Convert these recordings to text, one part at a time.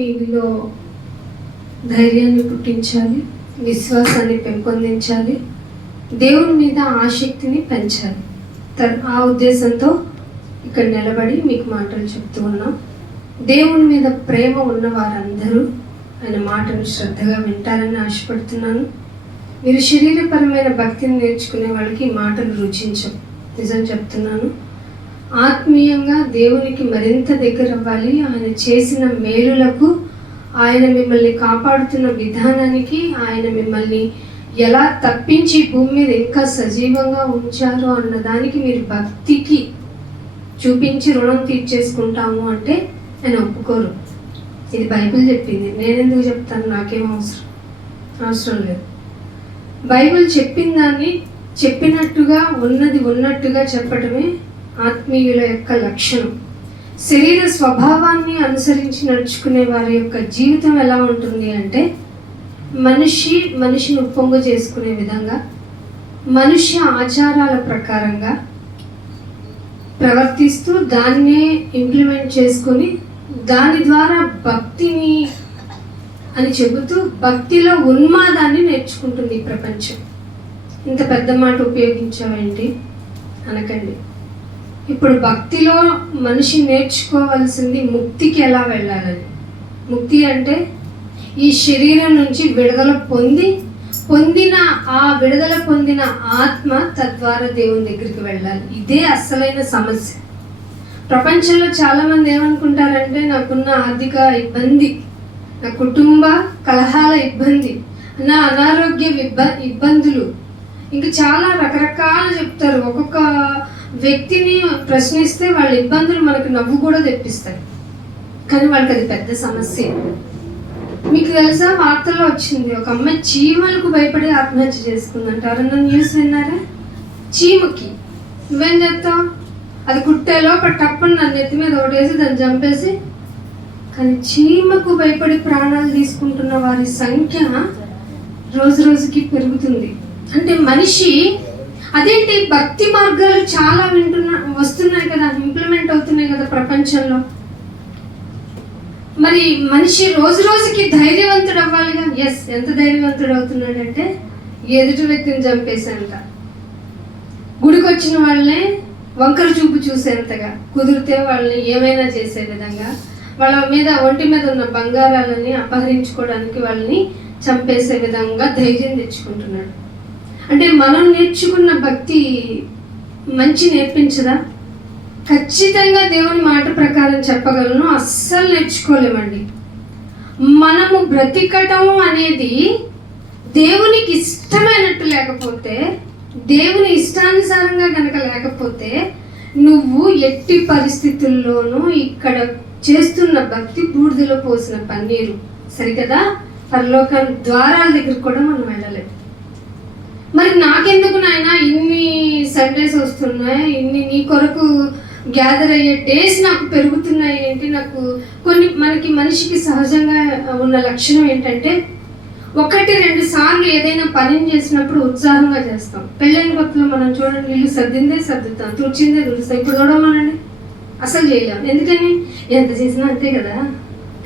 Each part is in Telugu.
వీరిలో ధైర్యాన్ని పుట్టించాలి, విశ్వాసాన్ని పెంపొందించాలి, దేవుని మీద ఆసక్తిని పెంచాలి. ఆ ఉద్దేశంతో ఇక్కడ నిలబడి మీకు మాటలు చెప్తూ ఉన్నాం. దేవుని మీద ప్రేమ ఉన్న వారందరూ ఆయన మాటను శ్రద్ధగా వింటారని ఆశపడుతున్నాను. మీరు శరీరపరమైన భక్తిని నేర్చుకునే వాళ్ళకి ఈ మాటలు రుచించవు, నిజం చెప్తున్నాను. ఆత్మీయంగా దేవునికి మరింత దగ్గర అవ్వాలి. ఆయన చేసిన మేలులకు, ఆయన మిమ్మల్ని కాపాడుతున్న విధానానికి, ఆయన మిమ్మల్ని ఎలా తప్పించి భూమి మీద ఇంకా సజీవంగా ఉంచారు అన్నదానికి మీరు భక్తికి చూపించి రుణం తీర్చేసుకుంటాము అంటే ఆయన ఒప్పుకోరు. ఇది బైబిల్ చెప్పింది, నేనెందుకు చెప్తాను? నాకేం అవసరం లేదు. బైబిల్ చెప్పిన దాన్ని చెప్పినట్టుగా ఉన్నట్టుగా చెప్పటమే ఆత్మీయుల యొక్క లక్షణం. శరీర స్వభావాన్ని అనుసరించి నడుచుకునే వారి యొక్క జీవితం ఎలా ఉంటుంది అంటే, మనిషిని ఉప్పొంగ చేసుకునే విధంగా, మనుష్య ఆచారాల ప్రకారంగా ప్రవర్తిస్తూ దాన్నే ఇంప్లిమెంట్ చేసుకొని దాని ద్వారా భక్తిని అని చెబుతూ భక్తిలో ఉన్మాదాన్ని నేర్చుకుంటుంది ఈ ప్రపంచం. ఇంత పెద్ద మాట ఉపయోగించామేంటి అనకండి. ఇప్పుడు భక్తిలో మనిషి నేర్చుకోవాల్సింది ముక్తికి ఎలా వెళ్ళాలని. ముక్తి అంటే ఈ శరీరం నుంచి విడుదల పొందిన ఆత్మ తద్వారా దేవుని దగ్గరికి వెళ్ళాలి. ఇదే అసలైన సమస్య. ప్రపంచంలో చాలామంది ఏమనుకుంటారంటే, నాకున్న ఆర్థిక ఇబ్బంది, నా కుటుంబ కలహాల ఇబ్బంది, నా అనారోగ్య ఇబ్బందులు, ఇంకా చాలా రకరకాలు చెప్తారు. ఒక్కొక్క వ్యక్తిని ప్రశ్నిస్తే వాళ్ళ ఇబ్బందులు మనకు నవ్వు కూడా తెప్పిస్తాయి, కానీ వాళ్ళకి అది పెద్ద సమస్య. మీకు తెలుసా, వార్తల్లో వచ్చింది, ఒక అమ్మాయి చీమలకు భయపడి ఆత్మహత్య చేసుకుందంట. ఎవరన్నా న్యూస్ విన్నారా? చీమకి నువ్వేం చేస్తావు? అది కుట్టేలో టప్పని నన్ను ఎత్తి మీద ఒకటేసి దాన్ని చంపేసి. కానీ చీమకు భయపడి ప్రాణాలు తీసుకుంటున్న వారి సంఖ్య రోజు రోజుకి పెరుగుతుంది. అంటే మనిషి అదేంటి, భక్తి మార్గాలు చాలా వస్తున్నాయి కదా, ఇంప్లిమెంట్ అవుతున్నాయి కదా ప్రపంచంలో. మరి మనిషి రోజు రోజుకి ధైర్యవంతుడు అవ్వాలిగా. ఎంత ధైర్యవంతుడు అవుతున్నాడంటే, ఎదుటి వ్యక్తిని చంపేసేంత, గుడికి వచ్చిన వాళ్ళనే వంకర చూపు చూసేంతగా, కుదిరితే వాళ్ళని ఏమైనా చేసే విధంగా, వాళ్ళ మీద ఒంటి మీద ఉన్న బంగారాలని అపహరించుకోవడానికి వాళ్ళని చంపేసే విధంగా ధైర్యం తెచ్చుకుంటున్నాడు. అంటే మనం నేర్చుకున్న భక్తి మంచి నేర్పించదా? ఖచ్చితంగా దేవుని మాట ప్రకారం చెప్పగలను, అస్సలు నేర్చుకోలేమండి. మనము బ్రతికటం అనేది దేవునికి ఇష్టమైనట్టు లేకపోతే, దేవుని ఇష్టానుసారంగా కనుక లేకపోతే, నువ్వు ఎట్టి పరిస్థితుల్లోనూ ఇక్కడ చేస్తున్న భక్తి బూడిదలో పోసిన పన్నీరు, సరికదా? పరలోక ద్వారాల దగ్గర కూడా మనం వెళ్ళలేము. మరి నాకెందుకు నాయన ఇన్ని సండేస్ వస్తున్నాయి, ఇన్ని నీ కొరకు గ్యాదర్ అయ్యే డేస్ నాకు పెరుగుతున్నాయి ఏంటి? నాకు మనకి మనిషికి సహజంగా ఉన్న లక్షణం ఏంటంటే, 1-2 సార్లు ఏదైనా పనిని చేసినప్పుడు ఉత్సాహంగా చేస్తాం. పెళ్ళైన కొత్తలో మనం చూడండి, ఇల్లు సర్దిందే సర్దుతాం, తుడిచిందే తుడుస్తాం. ఇప్పుడు చూడమనండి, అసలు చేయలేము. ఎందుకని? ఎంత చేసినా అంతే కదా.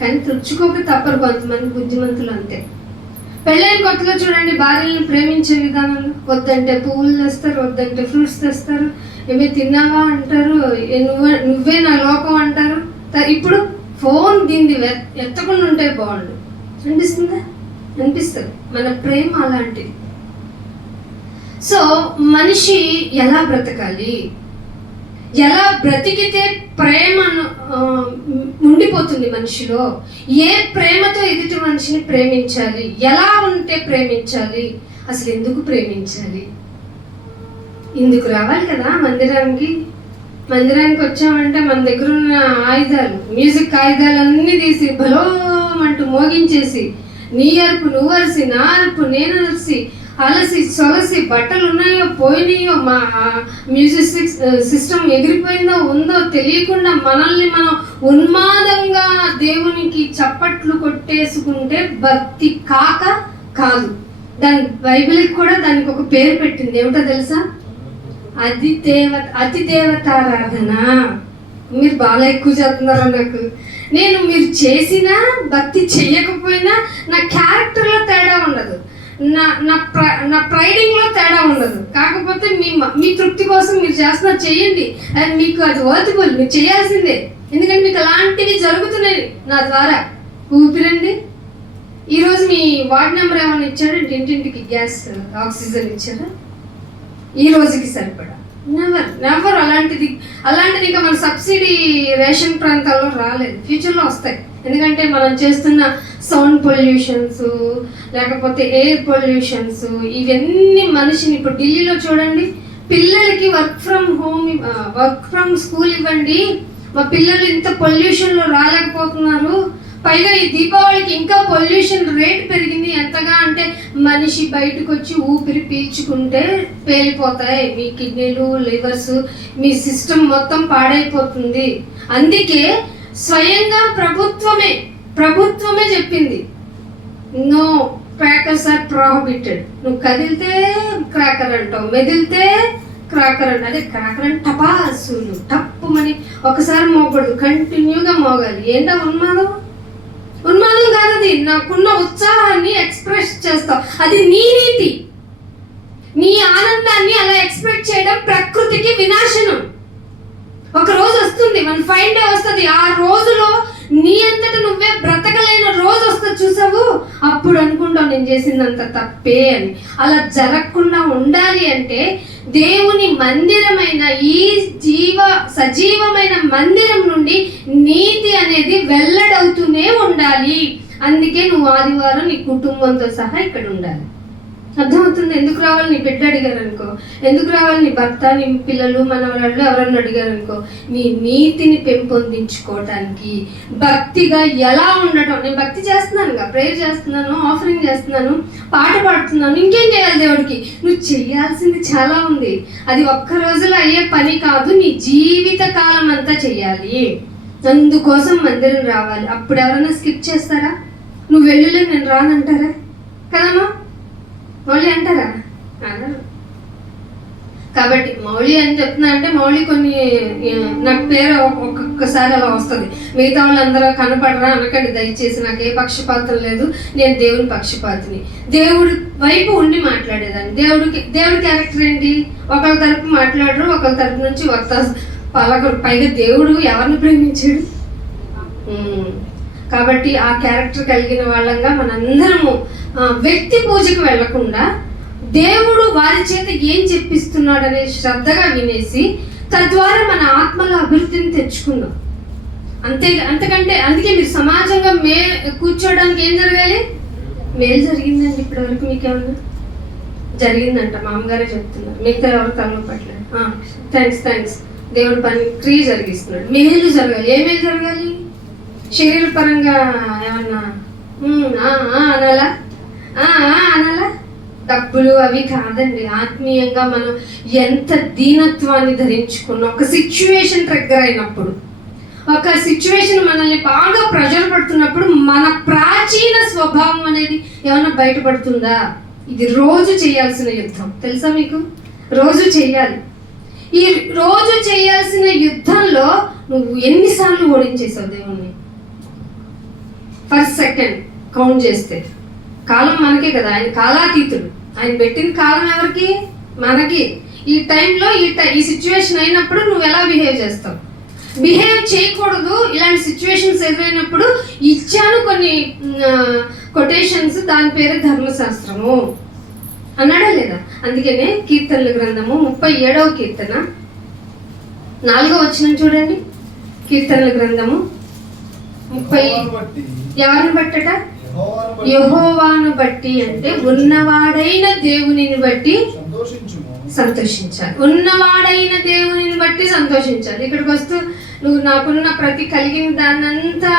కానీ తుడుచుకోక తప్పరు కొంతమంది బుద్ధిమంతులు, అంతే. పెళ్ళైన కొత్తలో చూడండి, భార్యలను ప్రేమించే విధానాలు, వద్దంటే పువ్వులు తెస్తారు, వద్దంటే ఫ్రూట్స్ తెస్తారు, ఏమే తిన్నావా అంటారు, నువ్వే నా లోకం అంటారు. ఇప్పుడు ఫోన్ దీన్ని ఎత్తకుండా ఉంటే బాగుండు అనిపిస్తుందా? అనిపిస్తుంది. మన ప్రేమ అలాంటిది. సో మనిషి ఎలా బ్రతకాలి, ఎలా బ్రతికితే ప్రేమను ఉండిపోతుంది మనిషిలో, ఏ ప్రేమతో ఎదుటి మనిషిని ప్రేమించాలి, ఎలా ఉంటే ప్రేమించాలి, అసలు ఎందుకు ప్రేమించాలి? ఇందుకు రావాలి కదా మందిరానికి వచ్చామంటే మన దగ్గర ఉన్న ఆయుధాలు, మ్యూజిక్ ఆయుధాలన్నీ తీసి బలోమంటూ మోగించేసి, నీ అరుపు నువ్వు అరిసి, నా అరుపు నేను అరిసి, అలసి సొలసి, బట్టలు ఉన్నాయో పోయినాయో, మా మ్యూజిక్ సిస్టమ్ ఎగిరిపోయిందో ఉందో తెలియకుండా మనల్ని మనం ఉన్మాదంగా దేవునికి చప్పట్లు కొట్టేసుకుంటే భక్తి కాదు. దాని బైబిల్కి కూడా దానికి ఒక పేరు పెట్టింది. ఏమిటో తెలుసా? అతి దేవతారాధన. మీరు బాగా ఎక్కువ చెప్తున్నారు నాకు. నేను మీరు చేసినా భక్తి చెయ్యకపోయినా నా క్యారెక్టర్లో తేడా ఉండదు, నా ప్రైడింగ్లో తేడా ఉండదు. కాకపోతే మీ తృప్తి కోసం మీరు చేస్తున్నారు, చెయ్యండి. అది మీకు అది వర్తబుల్, మీరు చేయాల్సిందే. ఎందుకంటే మీకు అలాంటివి జరుగుతున్నాయి నా ద్వారా. ఊపిరండి. ఈరోజు మీ వార్డ్ నెంబర్ ఏమైనా ఇచ్చాడు? ఇంటింటికి గ్యాస్ ఆక్సిజన్ ఇచ్చారా? ఈ రోజుకి సరిపడా? నెవర్. అలాంటిది ఇంకా మన సబ్సిడీ రేషన్ ప్రాంతాల్లో రాలేదు, ఫ్యూచర్లో వస్తాయి. ఎందుకంటే మనం చేస్తున్న సౌండ్ పొల్యూషన్స్, లేకపోతే ఎయిర్ పొల్యూషన్స్, ఇవన్నీ మనిషిని ఇప్పుడు ఢిల్లీలో చూడండి, పిల్లలకి వర్క్ ఫ్రమ్ స్కూల్ ఇవ్వండి, మా పిల్లలు ఇంత పొల్యూషన్లో రాలేకపోతున్నారు. పైగా ఈ దీపావళికి ఇంకా పొల్యూషన్ రేట్ పెరిగింది. ఎంతగా అంటే మనిషి బయటకు వచ్చి ఊపిరి పీల్చుకుంటే పేలిపోతాయి మీ కిడ్నీలు, లివర్స్, మీ సిస్టమ్ మొత్తం పాడైపోతుంది. అందుకే స్వయంగా ప్రభుత్వమే చెప్పింది, నో క్రాకర్స్ ఆర్ ప్రోహిబిటెడ్. నువ్వు కదిలితే క్రాకర్ అంటావు, మెదిలితే క్రాకర్ అంట. అదే క్రాకర్ అంటే టపాసులు టప్పుమని ఒకసారి మోగకూడదు, కంటిన్యూగా మోగాలి. ఏంటో ఉన్మాదం కాదు అది. నాకున్న ఉత్సాహాన్ని ఎక్స్ప్రెస్ చేస్తావు, అది నీ నీతి. నీ ఆనందాన్ని అలా ఎక్స్ప్రెస్ చేయడం ప్రకృతికి వినాశనం. ఒక రోజు వస్తుంది, మన ఫైన్ డే వస్తుంది, ఆ రోజులో నీ అంతట నువ్వే బ్రతకలేని రోజు వస్తుంది చూసావు, అప్పుడు అనుకుంటావు నేను చేసిందంత తప్పే అని. అలా జరగకుండా ఉండాలి అంటే దేవుని మందిరమైన ఈ సజీవమైన మందిరం నుండి నీతి అనేది వెల్లడవుతూనే ఉండాలి. అందుకే నువ్వు ఆదివారం నీ కుటుంబంతో సహా ఇక్కడ ఉండాలి. అర్థమవుతుంది? ఎందుకు రావాలి? నీ బిడ్డ అడిగారు అనుకో, ఎందుకు రావాలి? నీ భర్త, నీ పిల్లలు, మనవరాళ్ళు ఎవరన్నా అడిగారు అనుకో, నీ నీతిని పెంపొందించుకోవటానికి, భక్తిగా ఎలా ఉండటం. నేను భక్తి చేస్తున్నానుగా, ప్రేయర్ చేస్తున్నాను, ఆఫరింగ్ చేస్తున్నాను, పాట పాడుతున్నాను, ఇంకేం చేయాలి దేవుడికి? నువ్వు చేయాల్సింది చాలా ఉంది. అది ఒక్క రోజులో అయ్యే పని కాదు, నీ జీవిత కాలం అంతా చెయ్యాలి. అందుకోసం మందిరం రావాలి. అప్పుడు ఎవరైనా స్కిప్ చేస్తారా? నువ్వు వెళ్ళలే నేను రానంటారా? కదమ్మా, మౌళి అంటారా? కాబట్టి మౌళి అని చెప్తున్నా అంటే మౌళి కొన్ని నాకు పేరు ఒక్కొక్కసారి అలా వస్తుంది. మిగతా వాళ్ళందరూ కనపడరా అనకండి దయచేసి. నాకు ఏ పక్షపాతం లేదు, నేను దేవుని పక్షపాతిని. దేవుడి వైపు ఉండి మాట్లాడేదాన్ని. దేవుడి క్యారెక్టర్ ఏంటి? ఒకళ్ళ తరపు మాట్లాడరు, ఒకళ్ళ తరపు నుంచి పలకరు. పైగా దేవుడు ఎవరిని ప్రేమించాడు? కాబట్టి ఆ క్యారెక్టర్ కలిగిన వాళ్ళంగా మనందరము వ్యక్తి పూజకు వెళ్లకుండా దేవుడు వారి చేత ఏం చెప్పిస్తున్నాడు అనేది శ్రద్ధగా వినేసి తద్వారా మన ఆత్మల అభివృద్ధిని తెచ్చుకుందాం. అంతకంటే అందుకే మీరు సమాజంగా కూర్చోడానికి ఏం జరగాలి? మేలు జరిగిందండి ఇప్పటి వరకు మీకేమన్నా జరిగిందంట? మామగారే చెప్తున్నారు, మిగతా ఎవరు తలలో పట్టలేదు. థ్యాంక్స్. దేవుడు పని క్రియ జరిగిస్తున్నాడు. మేలు జరగాలి. ఏ మేలు జరగాలి? శరీరపరంగా ఏమన్నా అనాలా? డబ్బులు అవి కాదండి. ఆత్మీయంగా మనం ఎంత దీనత్వాన్ని ధరించుకున్న ఒక సిచ్యువేషన్ ట్రిగ్గర్ అయినప్పుడు, ఒక సిచ్యువేషన్ మనల్ని బాగా ప్రెషర్ పడుతున్నప్పుడు మన ప్రాచీన స్వభావం అనేది ఏమన్నా బయటపడుతుందా? ఇది రోజు చేయాల్సిన యుద్ధం. తెలుసా మీకు? రోజు చేయాలి. ఈ రోజు చేయాల్సిన యుద్ధంలో నువ్వు ఎన్నిసార్లు ఓడించేసావు దేవుణ్ణి? ఫస్ట్ సెకండ్ కౌంట్ చేస్తే కాలం మనకే కదా, ఆయన కాలాతీతుడు. ఆయన పెట్టిన కాలం ఎవరికి? మనకి. ఈ టైంలో ఈ సిచ్యువేషన్ అయినప్పుడు నువ్వు ఎలా బిహేవ్ చేస్తావు? బిహేవ్ చేయకూడదు. ఇలాంటి సిచ్యువేషన్స్ ఎదురైనప్పుడు ఇచ్చాను కొన్ని కొటేషన్స్, దాని పేరే ధర్మశాస్త్రము అన్నాడా లేదా? అందుకనే కీర్తనల గ్రంథము 37వ కీర్తన 4వ వచనం చూడండి. కీర్తనల గ్రంథము 30 ఎవరిని బట్టట? యెహోవాను బట్టి అంటే ఉన్నవాడైన దేవునిని బట్టి సంతోషించాలి. ఉన్నవాడైన దేవునిని బట్టి సంతోషించాలి. ఇక్కడికి వస్తూ నువ్వు నాకున్న ప్రతి కలిగిన దాన్నంతా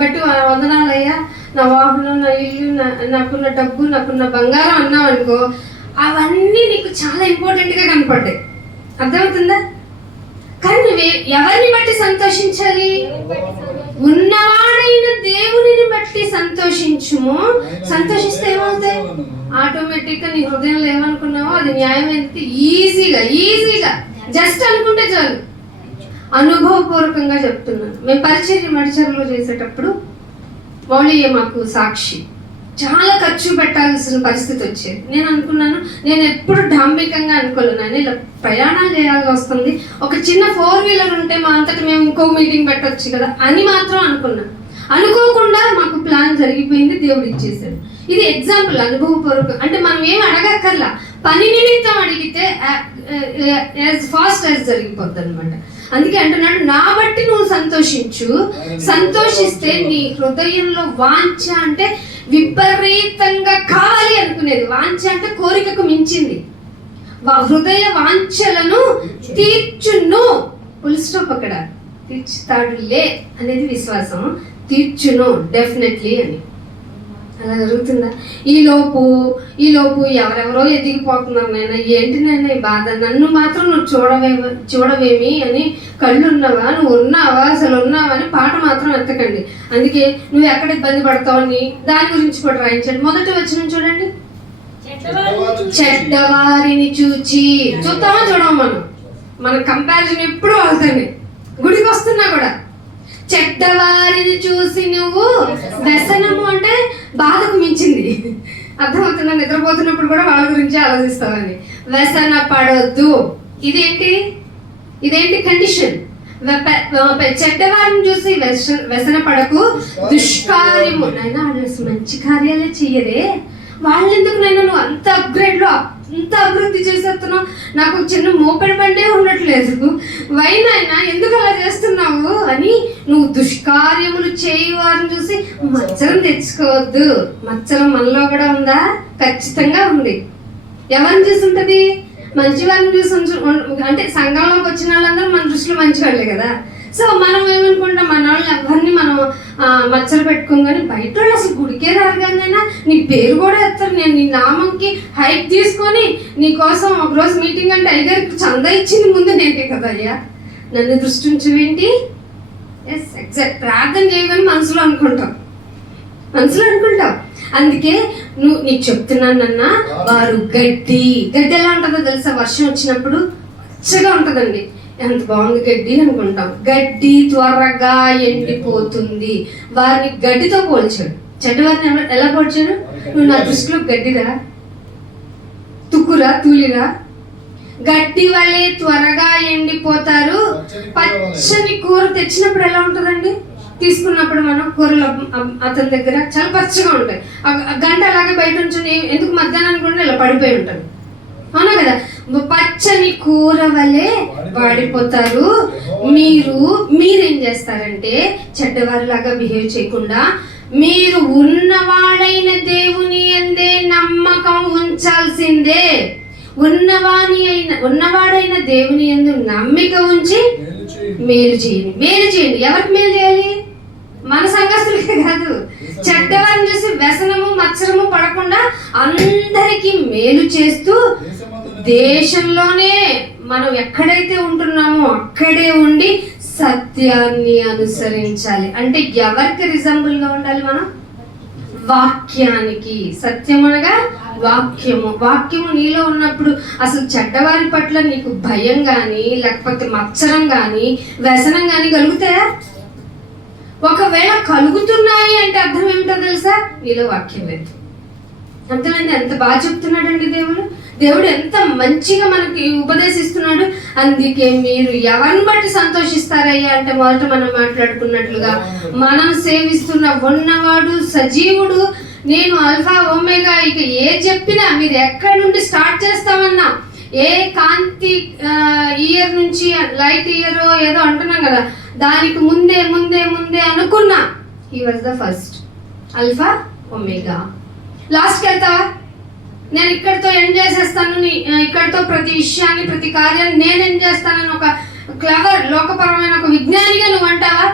బట్టి వదనాలయ్యా, నా వాహనం, నా ఇల్లు, నాకున్న డబ్బు, నాకున్న బంగారం అన్నావు అనుకో, అవన్నీ నీకు చాలా ఇంపార్టెంట్గా కనపడ్డాయి. అర్థమవుతుందా? కానీ నువ్వు ఎవరిని బట్టి సంతోషించాలి? ఉన్నవాడైన దేవునిని బట్టి సంతోషించుము. సంతోషిస్తే ఏమవుతాయి? ఆటోమేటిక్గా నీ హృదయంలో ఏమనుకున్నావో అది న్యాయమైతే ఈజీగా జస్ట్ అనుకుంటే చాలు అనుభవపూర్వకంగా చెప్తున్నాను. మేము పరిచర్య మడిచర్లో చేసేటప్పుడు మౌళయ్య మాకు సాక్షి. చాలా ఖర్చు పెట్టాల్సిన పరిస్థితి వచ్చేది. నేను అనుకున్నాను, నేను ఎప్పుడు డాంబికంగా అనుకోలేను, నేను ఇలా ప్రయాణాలు చేయాల్సి వస్తుంది, ఒక చిన్న 4-వీలర్ ఉంటే మా అంతటి మేము ఇంకో మీటింగ్ పెట్టవచ్చు కదా అని మాత్రం అనుకున్నాను. అనుకోకుండా మాకు ప్లాన్ జరిగిపోయింది, దేవుడు ఇచ్చేసాడు. ఇది ఎగ్జాంపుల్, అనుభవపూర్వకం. అంటే మనం ఏం అడగక్కర్లా, పని నిమిత్తం అడిగితే యాజ్ ఫాస్ట్ యాజ్ జరిగిపోద్ది అనమాట. అందుకే అంటున్నాడు, నా బట్టి నువ్వు సంతోషించు, సంతోషిస్తే నీ హృదయంలో వాంఛ అంటే విపరీతంగా కావాలి అనుకునేది, వాంఛ అంటే కోరికకు మించింది, హృదయ వాంఛలను తీర్చును. ఫుల్ స్టాప్ అక్కడ. తీర్చుతాడులే అనేది విశ్వాసం, తీర్చును డెఫినెట్లీ అని. అలా జరుగుతుందా? ఈలోపు ఎవరెవరో ఎదిగిపోతున్నారు. నాయన ఏంటి నాయన ఈ బాధ, నన్ను మాత్రం నువ్వు చూడవేమి అని, కళ్ళు ఉన్నావా, నువ్వు ఉన్నావా, అసలు ఉన్నావా అని పాట మాత్రం ఎత్తకండి. అందుకే నువ్వు ఎక్కడ ఇబ్బంది పడతావు అని దాని గురించి కూడా రాయించండి. మొదటి వచనం చూడండి, చెడ్డవారిని చూస్తామా చూడము, మన కంపారిజన్ ఎప్పుడు అవుతుంది. గుడికి వస్తున్నా కూడా చెడ్డవారిని చూసి నువ్వు వ్యసనము అంటే బాధకు మించింది, అర్థమవుతుందా? నిద్రపోతున్నప్పుడు కూడా వాళ్ళ గురించి ఆలోచిస్తామని. వ్యసన పడొద్దు, ఇదేంటి కండిషన్. చెడ్డవారిని చూసి వ్యసన పడకు, దుష్కార్యము. నైనా మంచి కార్యాలే చెయ్యరే, వాళ్ళెందుకు నైనా నువ్వు అంత అప్గ్రేడ్లో అంత అభివృద్ధి చేసేస్తున్నావు, నాకు చిన్న మోపెడి బండే ఉండట్లేదు, వైనాయనా ఎందుకు అలా చేస్తున్నావు అని నువ్వు దుష్కార్యములు చేయవారిని చూసి మత్సరం తెచ్చుకోవద్దు. మత్సరం మనలో కూడా ఉందా? ఖచ్చితంగా ఉంది. ఎవరిని చూసి ఉంటుంది? మంచివారిని చూసి. అంటే సంఘంలోకి వచ్చిన వాళ్ళందరూ మన దృష్టిలో మంచివాళ్ళే కదా. సో మనం ఏమనుకుంటాం, మన వాళ్ళని ఎవరిని మనం మచ్చలు పెట్టుకోగానే బయట వాళ్ళు అసలు గుడికే రారు కానీ నీ పేరు కూడా ఎత్తారు. నేను నీ నామంకి హైక్ తీసుకొని నీ కోసం ఒకరోజు మీటింగ్ అంటే అయ్యగారికి చందా ఇచ్చింది ముందు నేనే కదా అయ్యా, నన్ను దృష్టి ఉంచువేంటి? Yes exact. ప్రార్థన చేయగానే మనసులో అనుకుంటాం. అందుకే నీకు చెప్తున్నానన్నా, వారు గడ్డి ఎలా ఉంటుందో తెలుసా? వర్షం వచ్చినప్పుడు పచ్చగా ఉంటుందండి, ఎంత బాగుంది గడ్డి అనుకుంటాం. గడ్డి త్వరగా ఎండిపోతుంది. వారిని గడ్డితో పోల్చాడు. చెడ్డవారిని ఎలా పోల్చాడు? నువ్వు నా దృష్టిలో గడ్డిరా, తుక్కురా, తూలిరా, గడ్డి వలె త్వరగా ఎండిపోతారు. పచ్చని కూర తెచ్చినప్పుడు ఎలా ఉంటుందండి? తీసుకున్నప్పుడు మనం కూరలు అతని దగ్గర చాలా పచ్చగా ఉంటాయి. గంట అలాగే బయట నుంచి ఎందుకు మధ్యాహ్నానికి కూడా ఇలా పడిపోయి ఉంటుంది, అవునా కదా? పచ్చని కూర వలె వాడిపోతారు. మీరేం చేస్తారంటే చెడ్డవారిలాగా బిహేవ్ చేయకుండా మీరు ఉన్నవాడైన దేవుని యందే నమ్మకం ఉంచాల్సిందే. ఉన్నవాడైన దేవుని యందు నమ్మిక ఉంచి మేలు చేయండి. ఎవరికి మేలు చేయాలి? మన సంఘస్థులకే కాదు, చెడ్డవారిని చూసి వ్యసనము మత్సరము పడకుండా అందరికీ మేలు చేస్తూ దేశంలోనే మనం ఎక్కడైతే ఉంటున్నామో అక్కడే ఉండి సత్యాన్ని అనుసరించాలి. అంటే ఎవరికి రిజంబుల్ గా ఉండాలి? మనం వాక్యానికి. సత్యం అనగా వాక్యము నీలో ఉన్నప్పుడు అసలు చెడ్డవారి పట్ల నీకు భయం కానీ లేకపోతే మత్సరం కానీ వ్యసనం కానీ కలుగుతాయా? ఒకవేళ కలుగుతున్నాయి అంటే అర్థం ఏమిటో తెలుసా? నీలో వాక్యం లేదు. అర్థమైంది? ఎంత బాగా చెప్తున్నాడండి దేవుడు ఎంత మంచిగా మనకి ఉపదేశిస్తున్నాడు. అందుకే మీరు ఎవరిని బట్టి సంతోషిస్తారయ్యా అంటే మొదట మనం మాట్లాడుకున్నట్లుగా మనం సేవిస్తున్న ఉన్నవాడు సజీవుడు, నేను అల్ఫా ఒమేగా. ఇక ఏ చెప్పినా మీరు ఎక్కడి నుండి స్టార్ట్ చేస్తామన్నా, ఏ కాంతి ఇయర్ నుంచి లైట్ ఇయర్ ఏదో అంటున్నాం కదా, దానికి ముందే అనుకున్నా he was the first, alpha omega. లాస్ట్కి వెళ్తావా? నేను ఇక్కడితో ఎండ్ చేసేస్తాను, ఇక్కడితో ప్రతి విషయాన్ని ప్రతి కార్యాన్ని నేను ఎండ్ చేస్తానని ఒక క్లవర్ లోకపరమైన ఒక విజ్ఞానిగా నువ్వు అంటావా?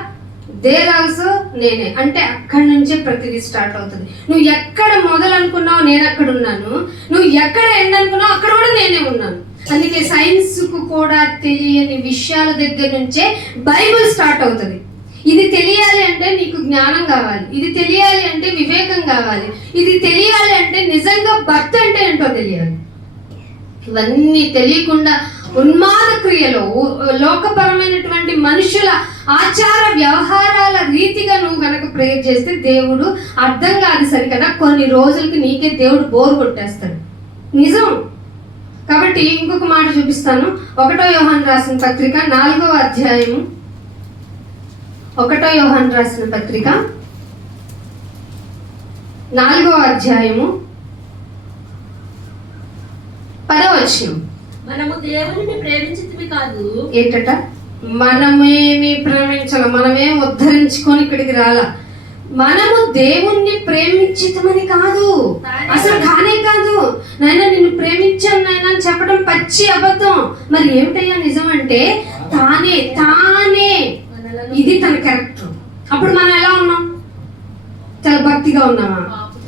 దేర్ ఆల్సో నేనే అంటే అక్కడి నుంచే ప్రతిదీ స్టార్ట్ అవుతుంది. నువ్వు ఎక్కడ మొదలు అనుకున్నావు నేను అక్కడ ఉన్నాను, నువ్వు ఎక్కడ ఎండ్ అనుకున్నావు అక్కడ కూడా నేనే ఉన్నాను. అందుకే సైన్స్ కు కూడా తెలియని విషయాల దగ్గర నుంచే బైబిల్ స్టార్ట్ అవుతుంది. ఇది తెలియాలి అంటే నీకు జ్ఞానం కావాలి, ఇది తెలియాలి అంటే వివేకం కావాలి, ఇది తెలియాలి అంటే నిజంగా భక్తి అంటే ఏంటో తెలియాలి. ఇవన్నీ తెలియకుండా ఉన్మాద క్రియలో, లోకపరమైనటువంటి మనుషుల ఆచార వ్యవహారాల రీతిగా నువ్వు కనుక ప్రేయర్ చేస్తే దేవుడు అర్థం కాదు సరికదా, కొన్ని రోజులకి నీకే దేవుడు బోర్ కొట్టేస్తాడు. నిజం. కాబట్టి ఇంకొక మాట చూపిస్తాను. 1 యోహాను రాసిన పత్రిక 4వ అధ్యాయము, 1 యోహాను రాసిన పత్రిక 4వ అధ్యాయము 10వ వచనం. మనము దేవునిని ప్రేమించితిమి కాదు. ఏంటట? మనమేమి ప్రేమించాల, మనమేం ఉద్ధరించుకొని ఇక్కడికి రాలా. మనము దేవుణ్ణి ప్రేమించితమని కాదు, అసలు కానే కాదు. నాయన నిన్ను ప్రేమించాను నాయన అని చెప్పడం పచ్చి అబద్ధం. మరి ఏమిటయ్యా నిజం అంటే తానే తానే ఇది తన క్యారెక్టర్. అప్పుడు మనం ఎలా ఉన్నాం? చాలా భక్తిగా ఉన్నావా,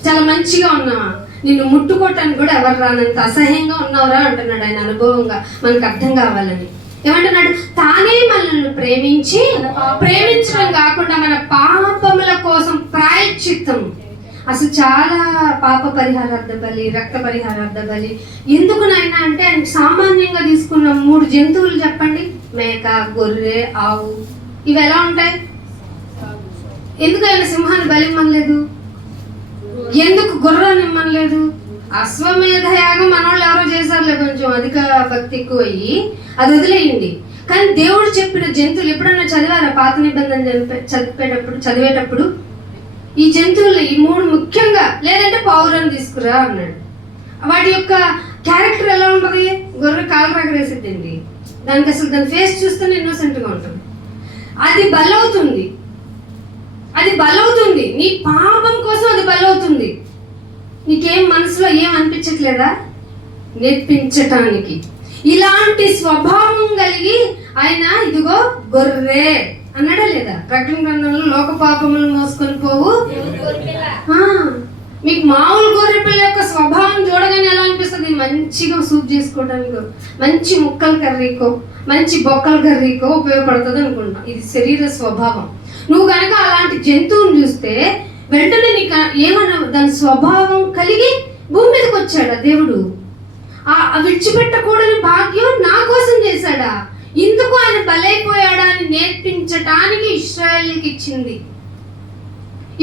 చాలా మంచిగా ఉన్నావా, నిన్ను ముట్టుకోవటానికి కూడా ఎవరు రానంత అసహ్యంగా ఉన్నావురా అంటున్నాడు ఆయన అనుభవంగా, మనకు అర్థం కావాలని. ఏమంటున్నాడు? తానే మనల్ని ప్రేమించి, ప్రేమించడం కాకుండా మన పాపముల కోసం ప్రాయశ్చిత్తం. అసలు చాలా పాప పరిహారార్థ బలి, రక్త పరిహారార్థ బలి ఎందుకు నాయన అంటే ఆయన సామాన్యంగా తీసుకున్న 3 జంతువులు చెప్పండి. మేక, గొర్రె, ఆవు. ఇవి ఎలా ఉంటాయి? ఎందుకు ఆయన సింహాన్ని బలి ఇమ్మనలేదు? ఎందుకు గుర్రాన్ని ఇమ్మనలేదు? అశ్వమేధ యాగం మనోళ్ళు ఎవరో చేశారులే, కొంచెం అధిక భక్తి ఎక్కువయ్యి, అది వదిలేయండి. కానీ దేవుడు చెప్పిన జంతువులు ఎప్పుడన్నా చదివారా? పాత నిబంధన చదివేటప్పుడు ఈ జంతువులు ఈ 3 ముఖ్యంగా, లేదంటే పావురాన్ని తీసుకురా అన్నాడు. వాటి యొక్క క్యారెక్టర్ ఎలా ఉంటుంది? గొర్రె కాలు రగరేసిద్దండి, దానికి అసలు దాని ఫేస్ చూస్తేనే ఇన్నోసెంట్గా ఉంటుంది. అది బలవుతుంది, అది బలవుతుంది, నీ పాపం కోసం అది బలవుతుంది. నీకేం మనసులో ఏం అనిపించట్లేదా? నేర్పించటానికి. ఇలాంటి స్వభావం కలిగి ఆయన ఇదిగో గొర్రె అన్నాడా లేదా? ప్రకటన గ్రంథంలో లోక పాపములు మోసుకొని పోవు. మీకు మామూలు గొర్రె పిల్ల యొక్క స్వభావం చూడగానే ఎలా అనిపిస్తుంది? మంచిగా సూప్ చేసుకోవడానికి, మంచి ముక్కల కర్రీకో, మంచి బొక్కల కర్రీకో ఉపయోగపడుతుంది అనుకుంటా. ఇది శరీర స్వభావం. నువ్వు కనుక అలాంటి జంతువుని చూస్తే వెంటనే నీకు ఏమన్నా దాని స్వభావం కలిగి భూమి మీదకి వచ్చాడా దేవుడు? ఆ విడిచిపెట్టకూడని భాగ్యం నా కోసం చేశాడా? ఇందుకు ఆయన బలైపోయాడా అని నేర్పించటానికి ఇశ్రాయేలుకి ఇచ్చింది.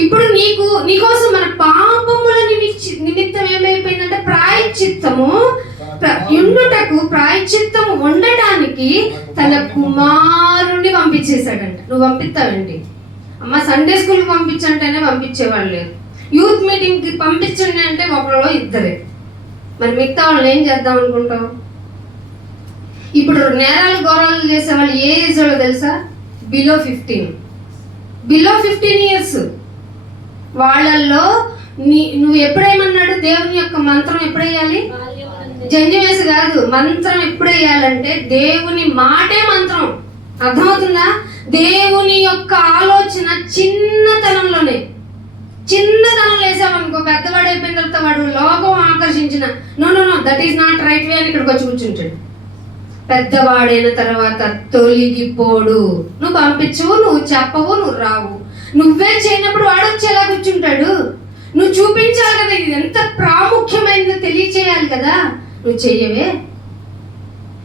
ఇప్పుడు నీకోసం మన పాపముల నిమిత్తం ఏమైపోయిందంటే ప్రాయశ్చిత్తము ప్రాయశ్చిత్తము ఉండటానికి తన కుమారుణ్ణి పంపించేశాడంట. నువ్వు పంపిస్తావండి అమ్మ, సండే స్కూల్కి పంపించంటేనే పంపించేవాళ్ళు లేదు, యూత్ మీటింగ్కి పంపించండి అంటే ఒకరిలో 2. మరి మిగతా వాళ్ళు ఏం చేద్దాం అనుకుంటావు? ఇప్పుడు నేరాలు ఘోరాలు చేసేవాళ్ళు ఏ ఏజ్ వాళ్ళు తెలుసా? Below 15 years. వాళ్ళల్లో నువ్వు ఎప్పుడేమన్నాడు? దేవుని యొక్క మంత్రం ఎప్పుడేయాలి? జంజమేసి కాదు, మంత్రం ఎప్పుడు వేయాలంటే దేవుని మాటే మంత్రం. అర్థమవుతుందా? దేవుని యొక్క ఆలోచన చిన్నతనంలోనే, చిన్నతనంలో వేసామనుకో, పెద్దవాడు అయిపోయిన తర్వాత వాడు లోకం ఆకర్షించిన no that is not right way అని ఇక్కడికి వచ్చి కూర్చుంటాడు. పెద్దవాడైన తర్వాత తొలగిపోడు. నువ్వు పంపించవు, నువ్వు చెప్పవు, నువ్వు రావు. నువ్వే చేయనప్పుడు వాడు వచ్చి ఎలా కూర్చుంటాడు? నువ్వు చూపించాలి కదా, ఇది ఎంత ప్రాముఖ్యమైనదో తెలియచేయాలి కదా. నువ్వు చెయ్యవే,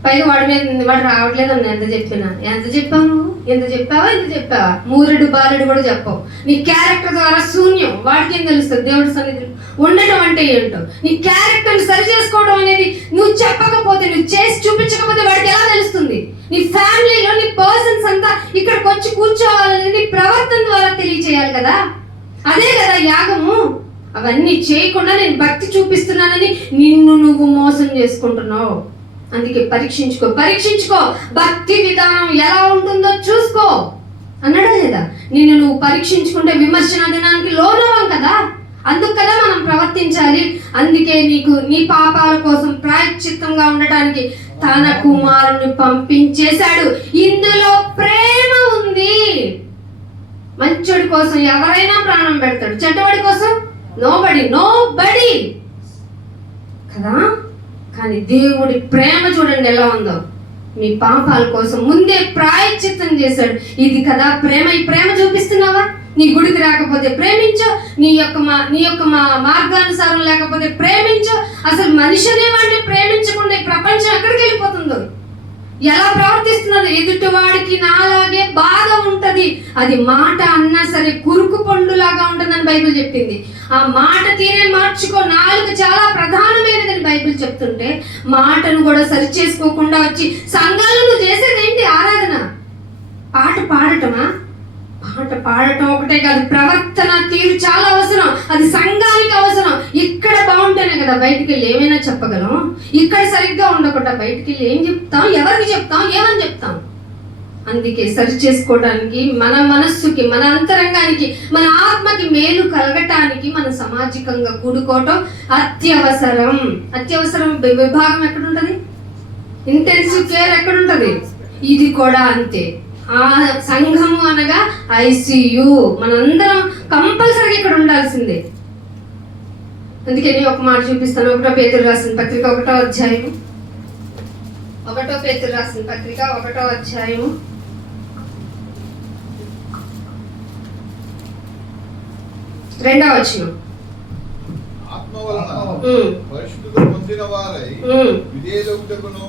పైగా వాడి మీద వాడు రావట్లేదు అన్న ఎంత చెప్పినా. ఎంత చెప్పావు నువ్వు? ఎంత చెప్పావా? మూరెడు బాలుడు కూడా చెప్పావు. నీ క్యారెక్టర్ ద్వారా శూన్యం. వాడికి ఏం తెలుస్తుంది దేవుడి సన్నిధిలో ఉండటం అంటే ఏంటో? నీ క్యారెక్టర్ని సరి చేసుకోవడం అనేది నువ్వు చెప్పకపోతే, నువ్వు చేసి చూపించకపోతే వాడికి ఎలా తెలుస్తుంది? నీ ఫ్యామిలీలో నీ పర్సన్స్ అంతా ఇక్కడికి వచ్చి కూర్చోవాలనేది నీ ప్రవర్తన ద్వారా తెలియచేయాలి కదా. అదే కదా యాగము. అవన్నీ చేయకుండా నేను భక్తి చూపిస్తున్నానని నిన్ను నువ్వు మోసం చేసుకుంటున్నావు. అందుకే పరీక్షించుకో, భక్తి విధానం ఎలా ఉంటుందో చూసుకో అన్నాడా లేదా? నిన్ను నువ్వు పరీక్షించుకుంటే విమర్శన దినానికి లోనవం కదా. అందుకు కదా మనం ప్రవర్తించాలి. అందుకే నీ పాపాల కోసం ప్రాయశ్చిత్తంగా ఉండటానికి తన కుమారుని పంపించేశాడు. ఇందులో ప్రేమ ఉంది. మంచోడి కోసం ఎవరైనా ప్రాణం పెడతాడు, చెడ్డవాడి కోసం నోబడి కదా. కానీ దేవుడి ప్రేమ చూడండి ఎలా ఉందో. మీ పాపాల కోసం ముందే ప్రాయశ్చిత్తం చేశాడు. ఇది కదా ప్రేమ. ఈ ప్రేమ చూపిస్తున్నావా? నీ గుడికి రాకపోతే ప్రేమించు, నీ యొక్క మార్గానుసారం లేకపోతే ప్రేమించు. అసలు మనిషి అనేవాడిని ప్రేమించకుండా ఈ ప్రపంచం ఎక్కడికి వెళ్ళిపోతుందో. ఎలా ప్రవర్తిస్తున్నారు? ఎదుటివాడికి నాలాగే బాధ ఉంటది. అది మాట అన్నా సరే కురుకు పండులాగా ఉంటుందని బైబిల్ చెప్పింది. ఆ మాట తీరే మార్చుకో, నాలుగు చాలా ప్రధానమైనదని బైబిల్ చెప్తుంటే మాటను కూడా సరి చేసుకోకుండా వచ్చి సంఘాలు నువ్వు చేసేది ఏంటి? ఆరాధన, పాట పాడటమా? పాట పాడటం ఒకటే కాదు, ప్రవర్తన తీరు చాలా అవసరం. అది సంఘానికి అవసరం. ఇక్కడ బాగుంటేనే కదా బయటికి వెళ్ళి ఏమైనా చెప్పగలం. ఇక్కడ సరిగ్గా ఉండకుండా బయటికి వెళ్ళి ఏం చెప్తాం? ఎవరికి చెప్తాం? ఏమని చెప్తాం? అందుకే సరి చేసుకోవడానికి, మన మనస్సుకి, మన అంతరంగానికి, మన ఆత్మకి మేలు కలగటానికి మన సామాజికంగా కూడుకోవటం అత్యవసరం. అత్యవసరం విభాగం ఎక్కడుంటది? Intensive care ఎక్కడుంటది? ఇది కూడా అంతే. ఆ సంఘము అనగా ఐసియు. మనందరం కంపల్సరీగా ఇక్కడ ఉండాల్సిందే. అందుకని ఒక మాట చూపిస్తాను. 1 పేతురు రాసిన పత్రిక 1వ అధ్యాయం, 1 పేతురు రాసిన పత్రిక 1వ అధ్యాయం 2వ వచనం. ఆత్మ వలన పరిశుద్ధత పొందిన వారై విధేయులగుటకును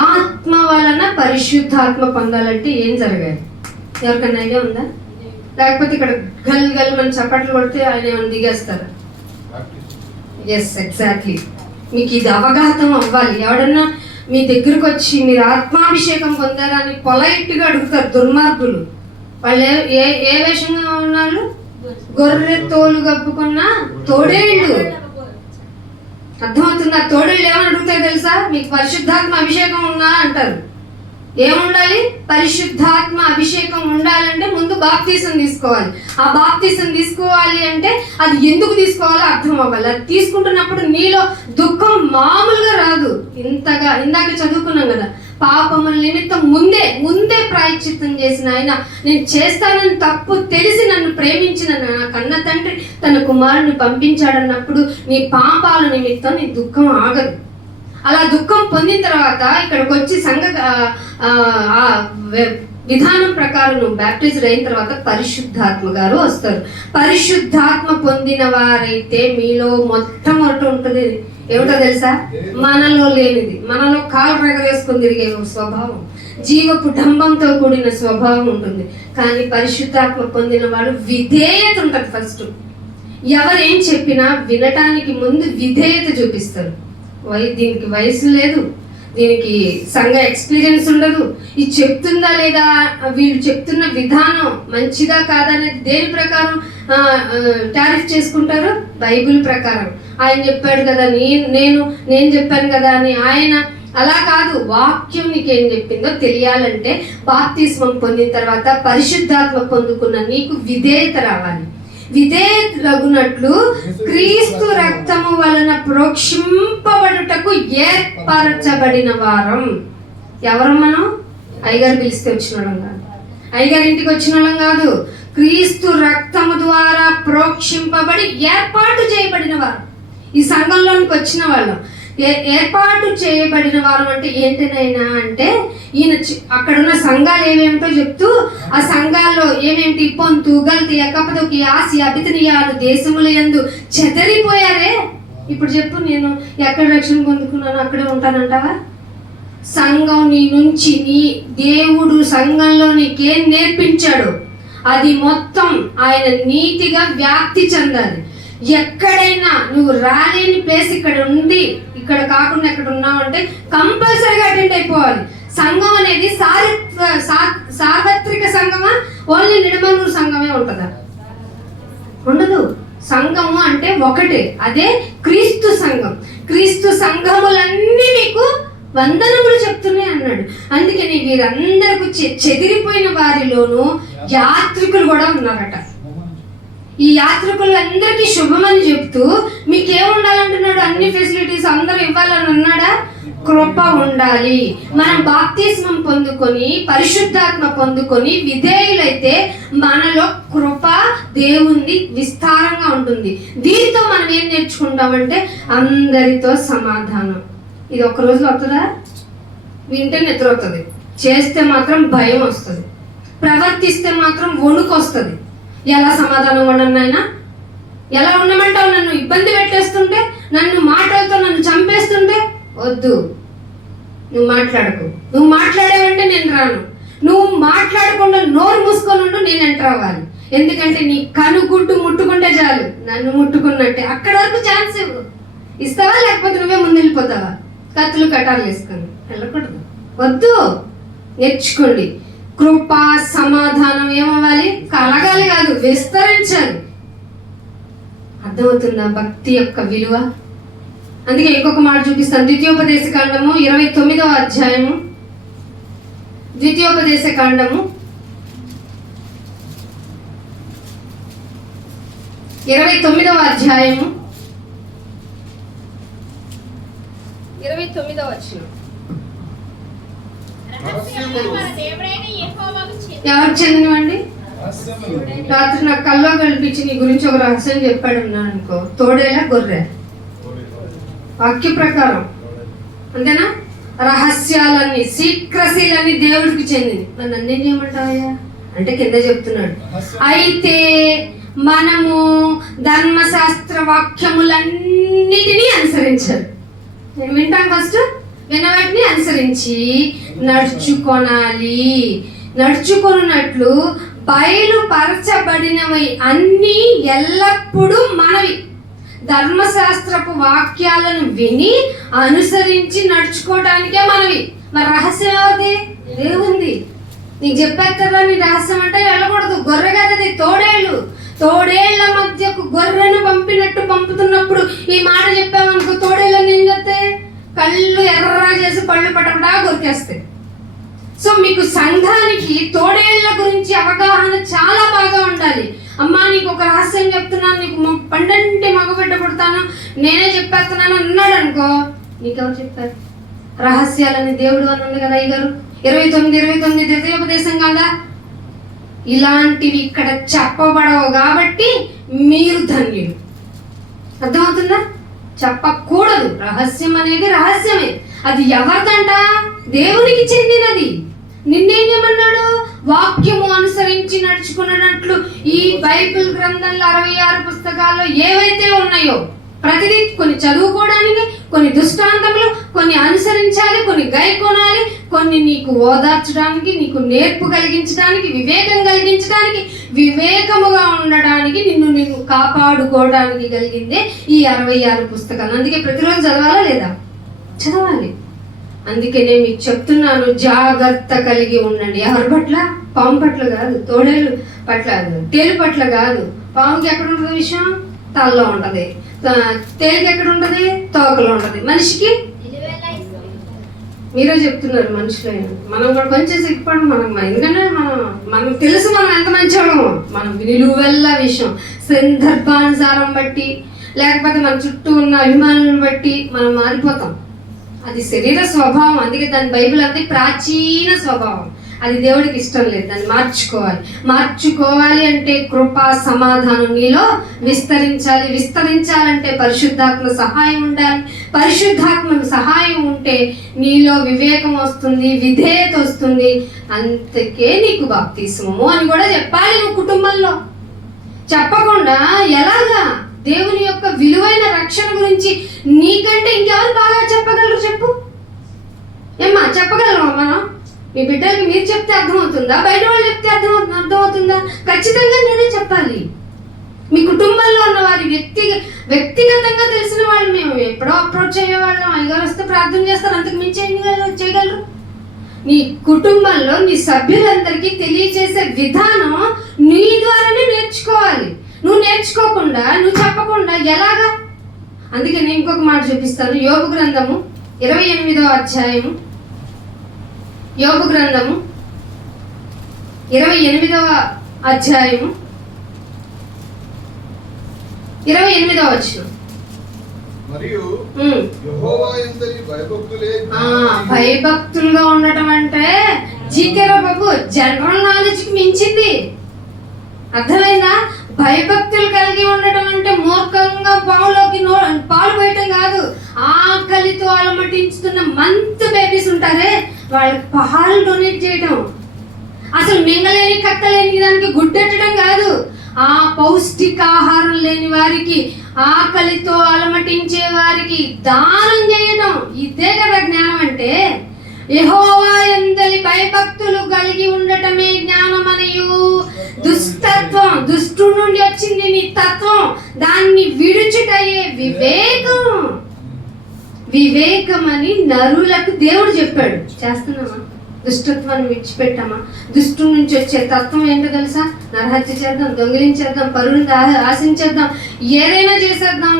ఆత్మ వలన పరిశుద్ధాత్మ పొందాలంటే ఏం జరగాలి? ఎవరికన్నా ఐడియా ఉందా? లేకపోతే ఇక్కడ గల్ గల్ మన చప్పట్లు కొడితే ఆయన ఏమైనా దిగేస్తారా? Yes, exactly. మీకు ఇది అవగాహన అవ్వాలి. ఎవడన్నా మీ దగ్గరకు వచ్చి మీరు ఆత్మాభిషేకం పొందారా అని పొలైట్గా అడుగుతారు దుర్మార్గులు. వాళ్ళు ఏ వేషంగా ఉన్నారు? గొర్రె తోలు కప్పుకున్న తోడేళ్ళు. అర్థమవుతుందా? తోడేళ్ళు ఏమని అడుగుతాయి తెలుసా? మీకు పరిశుద్ధాత్మ అభిషేకం ఉందా అంటారు. ఏముండాలి? పరిశుద్ధాత్మ అభిషేకం ఉండాలంటే ముందు బాప్తీసం తీసుకోవాలి. ఆ బాప్తీసం తీసుకోవాలి అంటే అది ఎందుకు తీసుకోవాలో అర్థం అవ్వాలి. అది తీసుకుంటున్నప్పుడు నీలో దుఃఖం మామూలుగా రాదు. ఇందాక చదువుకున్నాం కదా, పాపముల నిమిత్తం ముందే ప్రాయశ్చిత్తం చేసిన ఆయన, నేను చేస్తానని తప్పు తెలిసి నన్ను ప్రేమించిన నా కన్న తండ్రి తన కుమారుని పంపించాడన్నప్పుడు నీ పాపాల నిమిత్తం నీ దుఃఖం ఆగదు. అలా దుఃఖం పొందిన తర్వాత ఇక్కడికి వచ్చి సంఘ విధానం ప్రకారం నువ్వు బ్యాప్టిజం అయిన తర్వాత పరిశుద్ధాత్మ గారు వస్తారు. పరిశుద్ధాత్మ పొందిన వారైతే మీలో మొట్టమొదటి ఉంటుంది ఏమిటో తెలుసా? మనలో లేనిది, మనలో కాలు రగరేసుకొని తిరిగే స్వభావం, జీవపు డంబంతో కూడిన స్వభావం ఉంటుంది. కానీ పరిశుద్ధాత్మ పొందిన వాడు విధేయత ఉంటుంది. ఫస్ట్ ఎవరేం చెప్పినా వినటానికి ముందు విధేయత చూపిస్తారు. దీనికి వయసు లేదు, దీనికి సంఘ ఎక్స్పీరియన్స్ ఉండదు, ఇది చెప్తుందా లేదా, వీళ్ళు చెప్తున్న విధానం మంచిదా కాదా అనేది దేని ప్రకారం టారిఫ్ చేసుకుంటారు? బైబిల్ ప్రకారం. ఆయన చెప్పాడు కదా, నేను చెప్పాను కదా అని ఆయన అలా కాదు. వాక్యం నీకేం చెప్పిందో తెలియాలంటే బాప్తిస్మం పొందిన తర్వాత పరిశుద్ధాత్మ పొందుకున్న నీకు విధేయత రావాలి. విధేయులగునట్లు క్రీస్తు రక్తము వలన ప్రోక్షింపబడుటకు ఏర్పరచబడిన వారం. ఎవరు మనం? అయ్యగారు పిలిస్తే వచ్చిన వాళ్ళం కాదు, అయ్యగారి ఇంటికి వచ్చిన వాళ్ళం కాదు. క్రీస్తు రక్తము ద్వారా ప్రోక్షింపబడి ఏర్పాటు చేయబడిన వారు. ఈ సంఘంలోనికి వచ్చిన వాళ్ళం. ఏర్పాటు చేయబడిన వారు అంటే ఏంటినైనా అంటే ఈయన అక్కడున్న సంఘాలు ఏమేమిటో చెప్తూ ఆ సంఘాల్లో ఏమేమిటి పొంతు గల్తీ కపదొకి ఆసియా బితనియాలు దేశముల యందు చెదరిపోయారే. ఇప్పుడు చెప్పు, నేను ఎక్కడ రక్షణ పొందుకున్నాను అక్కడే ఉంటానంటావా? సంఘం నీ నుంచి, నీ దేవుడు సంఘంలో నీకేం నేర్పించాడు అది మొత్తం ఆయన నీతిగా వ్యాప్తి చెందాలి. ఎక్కడైనా నువ్వు రాలేని ప్లేస్ ఇక్కడ ఉంది, ఇక్కడ కాకుండా ఎక్కడ ఉన్నావు అంటే కంపల్సరీగా అటెండ్ అయిపోవాలి. సంఘం అనేది సార్వత్రిక సంఘమా? ఓన్లీ నిడమనూరు సంఘమే ఉంటుందా? ఉండదు. సంఘము అంటే ఒకటే, అదే క్రీస్తు సంఘం. క్రీస్తు సంఘములన్నీ మీకు వందనములు చెప్తున్నాయి అన్నాడు. అందుకని వీరందరకు చెదిరిపోయిన వారిలోనూ యాత్రికులు కూడా ఉన్నారట. ఈ యాత్రికులందరికీ శుభమని చెప్తూ మీకేముండాలంటున్నాడు? అన్ని ఫెసిలిటీస్ అందరూ ఇవ్వాలని అన్నాడా? కృప ఉండాలి. మనం బాప్తిస్మం పొందుకొని పరిశుద్ధాత్మ పొందుకొని విధేయులైతే మనలో కృప దేవుంది విస్తారంగా ఉంటుంది. దీంతో మనం ఏం నేర్చుకుంటామంటే అందరితో సమాధానం. ఇది ఒక్క రోజులో వస్తుందా? వింటే నిద్ర వస్తుంది, చేస్తే మాత్రం భయం వస్తుంది, ప్రవర్తిస్తే మాత్రం వణుకు వస్తుంది. ఎలా సమాధానం ఉండను ఆయన? ఎలా ఉండమంటావు? నన్ను ఇబ్బంది పెట్టేస్తుంటే, నన్ను మాటలతో నన్ను చంపేస్తుంటే వద్దు. నువ్వు మాట్లాడకు. నువ్వు మాట్లాడేవంటే నేను రాను. నువ్వు మాట్లాడకుండా నోరు మూసుకొని ఉండు, నేను ఎంటర్ అవ్వాలి. ఎందుకంటే నీ కనుగుడ్డు ముట్టుకుంటే చాలు నన్ను ముట్టుకున్నట్టే. అక్కడ వరకు ఛాన్స్ ఇస్తావా, లేకపోతే నువ్వే ముందు వెళ్ళిపోతావా? కత్తులు కటాలు వేసుకొని వెళ్ళకూడదు. వద్దు, నేర్చుకోండి. కృప సమాధానం ఏమవ్వాలి? కలగాలి కాదు, విస్తరించాలి. అర్థమవుతుందా భక్తి యొక్క విలువ? అందుకే ఇంకొక మాట చూపిస్తాను. ద్వితీయోపదేశ కాండము 29వ అధ్యాయము. ద్వితీయోపదేశ కాండము 29వ అధ్యాయము 29వ వచనం. ఎవరు చెందినవండి? రాత్రి నాకు కల్లో కల్పించి నీ గురించి ఒక రహస్యం చెప్పాడు ఉన్నాను అనుకో, తోడేలా గొర్రె, వాక్య ప్రకారం అంతేనా? రహస్యాలన్నీ సీక్రసీలన్నీ దేవుడికి చెందింది. మరి నన్నేం చేయమంటావయ్యా అంటే కింద చెప్తున్నాడు, అయితే మనము ధర్మశాస్త్ర వాక్యములన్నిటినీ అనుసరించాలి. నేను వింటాను. ఫస్ట్ వినవాటిని అనుసరించి నడుచుకొనాలి. నడుచుకున్నట్లు బయలుపరచబడినవి అన్నీ ఎల్లప్పుడూ మనవి. ధర్మశాస్త్రపు వాక్యాలను విని అనుసరించి నడుచుకోవడానికే మనవి. మరి రహస్యం ఎవరిది? దేవుంది. నీకు చెప్పేస్తారా నీ రహస్యం అంటే వెళ్ళకూడదు. గొర్రె కదది, తోడేళ్ళు. తోడేళ్ల మధ్యకు గొర్రెను పంపినట్టు పంపుతున్నప్పుడు ఈ మాట చెప్పామనుకో, తోడేళ్ళని ఏం చేస్తాయి? కళ్ళు ఎర్ర చేసి పళ్ళు పట్టకుండా కొరికేస్తాయి. సో మీకు సంఘానికి తోడేళ్ల గురించి అవగాహన చాలా బాగా ఉండాలి. అమ్మా నీకు ఒక రహస్యం చెప్తున్నాను, నీకు పండంటి మగబిడ్డ పుడతాను, నేనే చెప్పేస్తున్నాను అన్నాడు అనుకో, నీకెవరు చెప్పారు? రహస్యాలని దేవుడు అని ఉంది కదా అయ్యగారు. 29 ద్వితీయోపదేశం కాదా? ఇలాంటివి ఇక్కడ చెప్పబడవు కాబట్టి మీరు ధన్యులు. అర్థమవుతుందా? చెప్పకూడదు. రహస్యం అనేది రహస్యమే. అది ఎవరిదంట? దేవునికి చెందినది. నిన్నేం చేయమన్నాడు? వాక్యము అనుసరించి నడుచుకున్నట్లు ఈ బైబిల్ గ్రంథంలో 66 పుస్తకాల్లో ఏవైతే ఉన్నాయో ప్రతిదీ కొన్ని చదువుకోవడానికి, కొన్ని దృష్టాంతములు, కొన్ని అనుసరించాలి, కొన్ని గైకొనాలి, కొన్ని నీకు ఓదార్చడానికి, నీకు నేర్పు కలిగించడానికి, వివేకం కలిగించడానికి, వివేకముగా ఉండడానికి, నిన్ను కాపాడుకోవడానికి కలిగిందే ఈ 66 పుస్తకాలు. అందుకే ప్రతిరోజు చదవాలా లేదా? చదవాలి. అందుకే నేను మీకు చెప్తున్నాను, జాగ్రత్త కలిగి ఉండండి. ఎవరి పట్ల? పాము పట్ల కాదు, తోడేలు పట్ల, తేలు పట్ల కాదు. పాముకి ఎక్కడ ఉంటుంది విషయం? తలలో ఉంటది. తేలికి ఎక్కడ ఉంటది? తోకలో ఉంటది. మనిషికి మీరే చెప్తున్నారు మనుషులైన మనం కూడా కొంచెం సిగ్గుపడం. ఎందుకంటే మనకు తెలుసు మనం ఎంత మంచివాళ్ళమో. మనం విలువెల్ల విషయం సందర్భానుసారం బట్టి, లేకపోతే మన చుట్టూ ఉన్న అభిమానులను బట్టి మనం మారిపోతాం. అది శరీర స్వభావం. అందుకే దాని బైబిల్ అంటే ప్రాచీన స్వభావం. అది దేవుడికి ఇష్టం లేదు. దాన్ని మార్చుకోవాలి అంటే కృపా సమాధానం నీలో విస్తరించాలి. విస్తరించాలంటే పరిశుద్ధాత్మ సహాయం ఉండాలి. పరిశుద్ధాత్మ సహాయం ఉంటే నీలో వివేకం వస్తుంది, విధేయత వస్తుంది. అందుకే నీకు బాప్తిస్మము అని కూడా చెప్పాలి నువ్వు కుటుంబంలో. చెప్పకుండా ఎలాగా? దేవుని యొక్క విలువైన రక్షణ గురించి నీకంటే ఇంకెవరు బాగా చెప్పగలరు చెప్పు? ఏమ్మా చెప్పగలమా మనం? మీ బిడ్డలకి మీరు చెప్తే అర్థమవుతుందా? బయట వాళ్ళు చెప్తే అర్థమవుతుందా? ఖచ్చితంగా నేనే చెప్పాలి. మీ కుటుంబంలో ఉన్న వారి వ్యక్తిగతంగా తెలిసిన వాళ్ళు మేము ఎప్పుడో అప్రోచ్ అయ్యేవాళ్ళం. అయ్యగారు వస్తే ప్రార్థన చేస్తారు, అంతకు మించి చేయగలరు. నీ కుటుంబంలో నీ సభ్యులందరికీ తెలియజేసే విధానం నీ ద్వారానే నేర్చుకోవాలి. నువ్వు నేర్చుకోకుండా, నువ్వు చెప్పకుండా ఎలాగా? అందుకే నేను ఇంకొక మాట చూపిస్తాను. యోబు గ్రంథము 28వ అధ్యాయము. యోబు గ్రంథము 28వ అధ్యాయము 28వ వచనం. మరియు యెహోవా యందలి భయభక్తులుగా ఉండటం అంటే జీకేరా బాబు జనరల్ నాలెడ్జ్ కి మించింది. అర్థమైందా? భయభక్తులు కలిగి ఉండటం అంటే మూర్ఖంగా పావులోకి పాలు పోయటం కాదు. ఆకలితో అలమటించుతున్న మంత్ బేబీస్ ఉంటారే, వాళ్ళకి పాలు డొనేట్ చేయటం. అసలు మింగలేని కక్కలేని దానికి గుడ్డెట్టడం కాదు. ఆ పౌష్టికాహారం లేని వారికి, ఆకలితో అలమటించే వారికి దానం చేయడం. ఇదే కదా జ్ఞానం అంటే. యెహోవా యందలి భయభక్తులు కలిగి ఉండటమే జ్ఞానమనియు. దుష్టత్వం, దుష్టుడి నుండి వచ్చింది నీ తత్వం, దాన్ని విడుచుటయే వివేకం. వివేకమని నరులకు దేవుడు చెప్పాడు. చేస్తున్నామా? దుష్టత్వాన్ని విడిచిపెట్టామా? దుష్టు నుంచి వచ్చే తత్వం ఏంటో తెలుసా? నరహత్య చేద్దాం, దొంగిలించేద్దాం, పరువుని ఆశించేద్దాం, ఏదైనా చేసేద్దాం,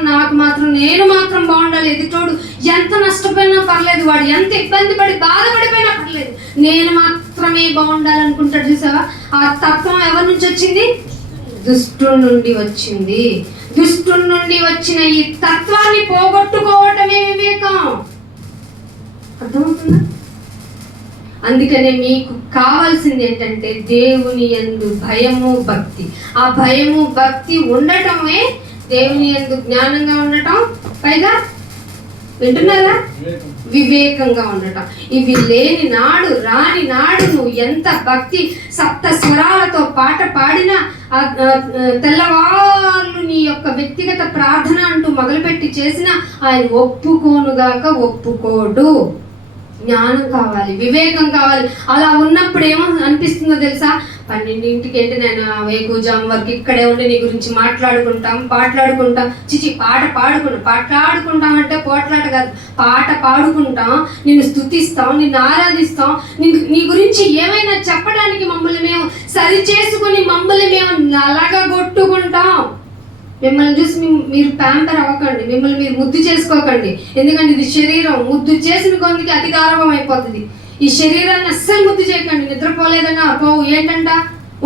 నేను మాత్రం బాగుండాలి, ఎదుటోడు ఎంత నష్టపోయినా పర్లేదు, వాడు ఎంత ఇబ్బంది పడి బాధపడిపోయినా పర్లేదు, నేను మాత్రమే బాగుండాలనుకుంటాడు. చూసావా? ఆ తత్వం ఎవరి నుంచి వచ్చింది? దుష్టుడి నుండి వచ్చింది. దుష్టుడి నుండి వచ్చిన ఈ తత్వాన్ని పోగొట్టుకోవటమే వివేకం. అర్థమవుతుందా? అందుకనే మీకు కావాల్సింది ఏంటంటే దేవుని యందు భయము భక్తి. ఆ భయము భక్తి ఉండటమే దేవుని యందు జ్ఞానంగా ఉండటం, పైగా వింటున్నారా, వివేకంగా ఉండటం. ఇవి లేని నాడు, రాని నాడు నువ్వు ఎంత భక్తి సప్త స్వరాలతో పాట పాడినా, తెల్లవార్లు నీ యొక్క వ్యక్తిగత ప్రార్థన అంటూ మొదలుపెట్టి చేసినా ఆయన ఒప్పుకోనుగాక ఒప్పుకోడు. జ్ఞానం కావాలి, వివేకం కావాలి. అలా ఉన్నప్పుడు ఏమో అనిపిస్తుందో తెలుసా? 12ంటికి ఏంటి నేను వేకుజాము వరకు ఇక్కడే ఉండి నీ గురించి పాటలాడుకుంటాం. చిచి పాట పాడుకుంటాం అంటే పోట్లాట కాదు, పాట పాడుకుంటాం, నిన్ను స్తుతిస్తాం, నిన్ను ఆరాధిస్తాం, నీ గురించి ఏమైనా చెప్పడానికి మమ్మల్ని మేము సరి చేసుకుని మమ్మల్ని మేము నలగగొట్టుకుంటాం. మిమ్మల్ని చూసి మీరు ప్యాంపర్ అవ్వకండి, మిమ్మల్ని మీరు ముద్దు చేసుకోకండి. ఎందుకంటే ఇది శరీరం, ముద్దు చేసిన కొందికి అతి గారవం అయిపోతుంది. ఈ శరీరాన్ని అస్సలు ముద్దు చేయకండి. నిద్రపోలేదన్నా పోవు, ఏంటంట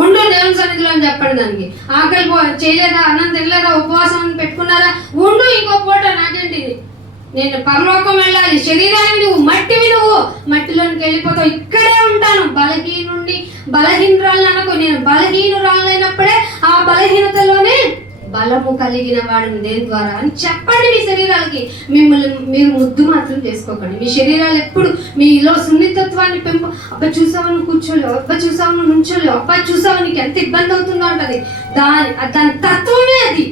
ఉండు దేవుని సన్నిధిలో అని చెప్పండి. దానికి ఆకలి చేయలేదా, అన్నం తినలేదా, ఉపవాసం పెట్టుకున్నారా, ఉండు ఇంకో పూట, నాకేంటి, నేను పరలోకం వెళ్ళాలి, శరీరానికి నువ్వు మట్టివి, నువ్వు మట్టిలోనికి వెళ్ళిపోతావు, ఇక్కడే ఉంటాను. బలహీనురాలను అనుకో, నేను బలహీనురాలైనప్పుడే ఆ బలహీనతలోనే బలము కలిగిన వాడిని దేని ద్వారా అని చెప్పండి. మీ శరీరాలకి మీరు ముద్దు మాత్రం చేసుకోకండి. మీ శరీరాలు ఎప్పుడు మీలో సున్నితత్వాన్ని అబ్బా చూసావని కూర్చోలేవు, అబ్బా చూసావని నుంచోలేవు, అబ్బా చూసావు నీకు ఎంత ఇబ్బంది అవుతుందో అంటది. దాని తత్వమే అది,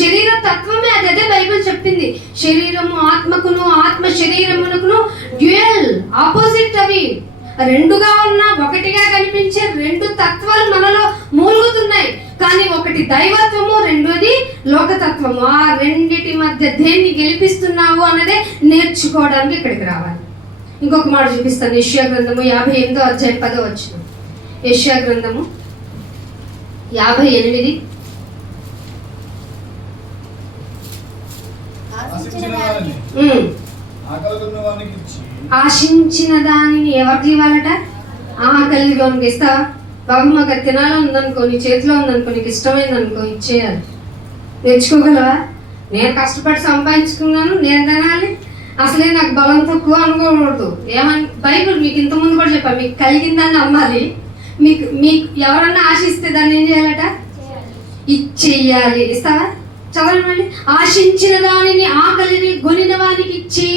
శరీర తత్వమే అది. అదే బైబిల్ చెప్పింది, శరీరము ఆత్మకును, ఆత్మ శరీరమునకును డ్యూయల్, ఆపోజిట్. అవి రెండుగా ఉన్న ఒకటిగా కనిపించే రెండు తత్వాలు మనలో మూలుగుతున్నాయి. కానీ ఒకటి దైవత్వము, రెండోది లోకతత్వము. ఆ రెండిటి మధ్య దేన్ని గెలిపిస్తున్నావు అన్నదే నేర్చుకోవడానికి ఇక్కడికి రావాలి. ఇంకొక మాట చూపిస్తాను. యెషయా గ్రంథము 58వ అధ్యాయం 10వ వచనం. యెషయా గ్రంథము 58. ఆశించిన దానిని ఎవరికి ఇవ్వాలట? ఆకలిగోనికి ఇస్తావా? బాబు మాకు అది తినాలని ఉందనుకో, నీ చేతిలో ఉందనుకో, నీకు ఇష్టమైంది అనుకో, ఇచ్చేయాలి. నేర్చుకోగలవా? నేను కష్టపడి సంపాదించుకున్నాను, నేను తినాలి, అసలే నాకు బలం తక్కువ అనుకోకూడదు. ఏమని బైబిల్ మీకు ఇంతకుముందు కూడా చెప్పా, మీకు కలిగిందాన్ని అమ్మాలి. మీకు ఎవరన్నా ఆశిస్తే దాన్ని ఏం చేయాలట? ఇచ్చేయాలి. ఇస్తావా? చదవండి మళ్ళీ. ఆశించిన దానిని, ఆకలిని గొనిన వానికి ఇచ్చి,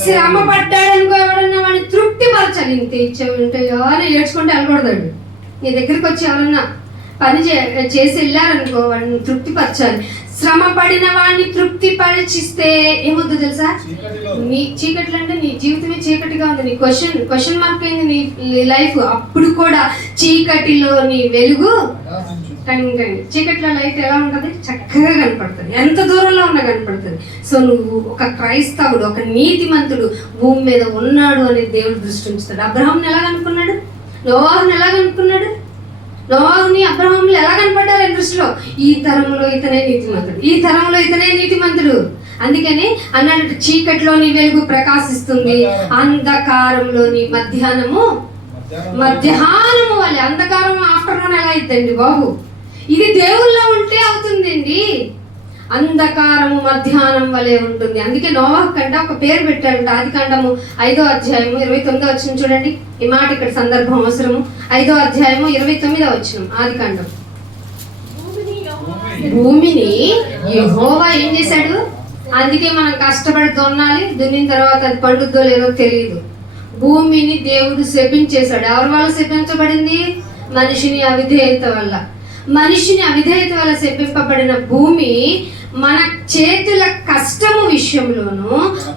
శ్రమ పడ్డాడనుకో ఎవడన్నా వాడిని తృప్తిపరచాలి. ఇంత ఇచ్చేవింటాయో అని ఏడ్చుకుంటే వెళ్ళకూడదాడు. నీ దగ్గరికి వచ్చి ఎవరన్నా పని చేసి వెళ్ళారనుకో వాడిని తృప్తిపరచాలి. శ్రమ పడిన వాడిని తృప్తిపరిచిస్తే ఏమొద్దు తెలుసా? నీ చీకట్లు అంటే నీ జీవితమే చీకటిగా ఉంది, నీ క్వశ్చన్ మార్క్ అయింది నీ లైఫ్. అప్పుడు కూడా చీకటిలో నీ వెలుగు కనిపించండి. చీకట్లో లైట్ ఎలా ఉంటుంది? చక్కగా కనపడుతుంది, ఎంత దూరంలో ఉన్నా కనపడుతుంది. సో నువ్వు ఒక క్రైస్తవుడు, ఒక నీతిమంతుడు భూమి మీద ఉన్నాడు అని దేవుడు దృష్టి ఉంచుతాడు. అబ్రహాంని ఎలా కనుక్కున్నాడు? నోవాహుని ఎలా కనుక్కున్నాడు? నోవాహుని అబ్రహాంలు ఎలా కనపడ్డారు ఆయన దృష్టిలో? ఈ తరంలో ఇతనే నీతిమంతుడు, ఈ తరంలో ఇతనే నీతిమంతుడు. అందుకని అన్నట్టు చీకటిలోని వెలుగు ప్రకాశిస్తుంది, అంధకారంలోని మధ్యాహ్నము వల్ల. అంధకారం ఆఫ్టర్నూన్ ఎలా అయిద్దండి బాబు? ఇది దేవుల్లో ఉంటే అవుతుందండి. అంధకారము మధ్యాహ్నం వలె ఉంటుంది. అందుకే నోవాహు కంటే ఒక పేరు పెట్టారంట. ఆదికాండము 5వ అధ్యాయము 29వ వచనం చూడండి. ఈ మాట ఇక్కడ సందర్భం అవసరము. 5వ అధ్యాయము 29వ వచనం ఆదికాండం. భూమిని యెహోవా ఏం చేశాడు? అందుకే మనం కష్టపడి దున్నాలి, దున్నిన తర్వాత అది పండుద్దో లేదో తెలియదు. భూమిని దేవుడు శపించేశాడు. ఎవరి వల్ల శపించబడింది? మనిషిని అవిధేయత వల్ల. మనిషిని అవిధేయత వల్ల శపింపబడిన భూమి మన చేతుల కష్టము విషయంలోను,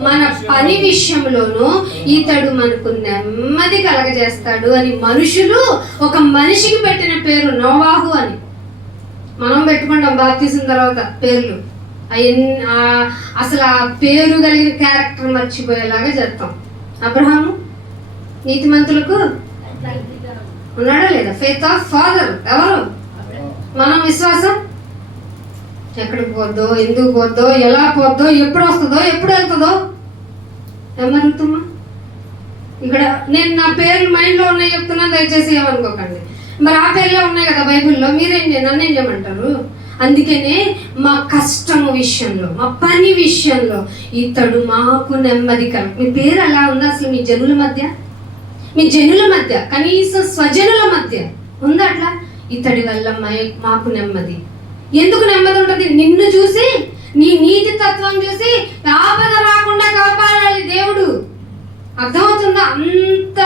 మన పని విషయంలోను ఇతడు మనకు నెమ్మది కలగజేస్తాడు అని మనుషులు ఒక మనిషికి పెట్టిన పేరు నోవాహు అని. మనం పెట్టుకుంటాం బాప్తిజం తర్వాత పేర్లు. అసలు ఆ పేరు కలిగిన క్యారెక్టర్ మర్చిపోయేలాగా చేస్తాం. అబ్రహాము నీతిమంతులకు ఉన్నాడా లేదా? ఫెయిత్ ఆఫ్ ఫాదర్ ఎవరు? మనం విశ్వాసం ఎక్కడికి పోద్దో, ఎందుకు పోద్దో, ఎలా పోద్దో, ఎప్పుడు వస్తుందో, ఎప్పుడు వెళ్తుందో ఏమరుగుతున్నా. ఇక్కడ నేను నా పేర్లు మైండ్లో ఉన్నాయి చెప్తున్నాను, దయచేసి ఏమనుకోకండి. మరి ఆ పేర్లే ఉన్నాయి కదా బైబిల్లో, నన్నేం చేయమంటారు? అందుకనే మా కష్టము విషయంలో, మా పని విషయంలో ఇతడు మాకు నెమ్మది కలుగు. మీ పేరు అలా ఉందా అసలు? మీ జనుల మధ్య కనీసం స్వజనుల మధ్య ఉందా అట్లా? ఇతడి వల్ల మాకు నెమ్మది. ఎందుకు నెమ్మది ఉంటుంది? నిన్ను చూసి, నీ నీతి తత్వం చూసి ఆపద రాకుండా కాపాడాలి దేవుడు. అర్థమవుతుందా? అంత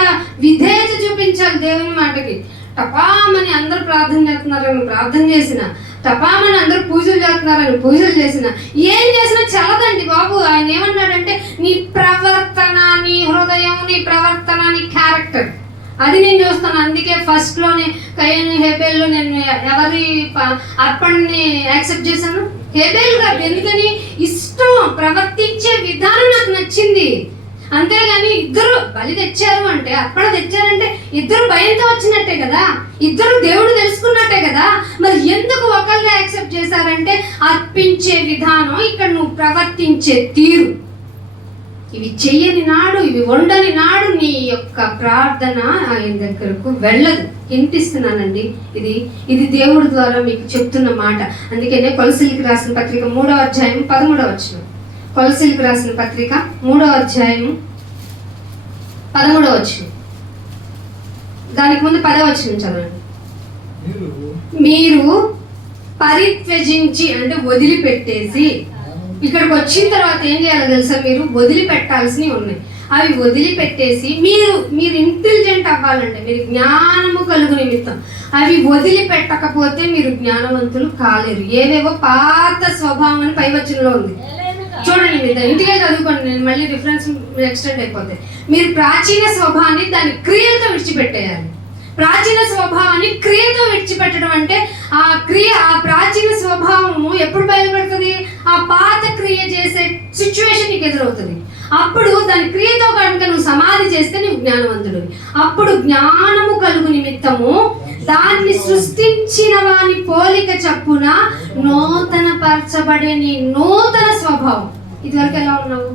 విధేయత చూపించాలి దేవుని మాటకి. టపామని అందరూ ప్రార్థన చేస్తున్నారని ప్రార్థన చేసిన, టపామని అందరూ పూజలు చేస్తున్నారని పూజలు చేసిన, ఏం చేసినా చల్లదండి బాబు. ఆయన ఏమన్నాడంటే నీ ప్రవర్తన, నీ హృదయం, నీ ప్రవర్తన, నీ క్యారెక్టర్ అది నేను చూస్తాను. అందుకే ఫస్ట్ లోనే కయ్యను హేబేల్లో నేను ఎవరి అర్పణని యాక్సెప్ట్ చేశాను? హేబేల్ గారు. ఎందుకని? ఇష్టం, ప్రవర్తించే విధానం నాకు నచ్చింది. అంతేగాని ఇద్దరు బలి తెచ్చారు అంటే, అర్పణ తెచ్చారంటే ఇద్దరు భయంతో వచ్చినట్టే కదా, ఇద్దరు దేవుడు తెలుసుకున్నట్టే కదా. మరి ఎందుకు ఒకళ్ళే యాక్సెప్ట్ చేశారంటే అర్పించే విధానం, ఇక్కడ నువ్వు ప్రవర్తించే తీరు. ఇవి చెయ్యని నాడు, ఇవి వండని నాడు నీ యొక్క ప్రార్థన ఆయన దగ్గరకు వెళ్ళదు. ఇంటిస్తున్నానండి. ఇది దేవుడి ద్వారా మీకు చెప్తున్న మాట. అందుకనే కొలసీలకు రాసిన పత్రిక 3వ అధ్యాయం 13వ వచనం. కొలసీలకు రాసిన పత్రిక 3వ అధ్యాయం 13వ వచనం. దానికి ముందు 10వ వచనం చదవండి. మీరు పరిత్యజించి అంటే వదిలిపెట్టేసి, ఇక్కడికి వచ్చిన తర్వాత ఏం చేయాలో తెలుసా? మీరు వదిలిపెట్టాల్సినవి ఉన్నాయి. అవి వదిలిపెట్టేసి మీరు ఇంటెలిజెంట్ అవ్వాలంటే, మీరు జ్ఞానము కలుగు నిమిత్తం అవి వదిలిపెట్టకపోతే మీరు జ్ఞానవంతులు కాలేరు. ఏవేవో పాత స్వభావం అని పైవచనంలో ఉంది, చూడండి. మీరు ఇంటికే చదువుకోండి, నేను మళ్ళీ రిఫరెన్స్ ఎక్స్టెండ్ అయిపోతాయి. మీరు ప్రాచీన స్వభావాన్ని దాని క్రియలతో విడిచిపెట్టేయాలి. ప్రాచీన స్వభావాన్ని క్రియతో విడిచిపెట్టడం అంటే ఆ ప్రాచీన స్వభావము ఎప్పుడు బయలుపడుతుంది? ఆ పాత క్రియ చేసే సిచ్యువేషన్ నీకు ఎదురవుతుంది. అప్పుడు దాని క్రియతో కనుక నువ్వు సమాధి చేస్తే నువ్వు జ్ఞానవంతుడు. అప్పుడు జ్ఞానము కలుగు నిమిత్తము దాన్ని సృష్టించిన వాని పోలిక చప్పున నూతన పరచబడే నీ నూతన స్వభావం. ఇదివరకు ఎలా ఉన్నావు,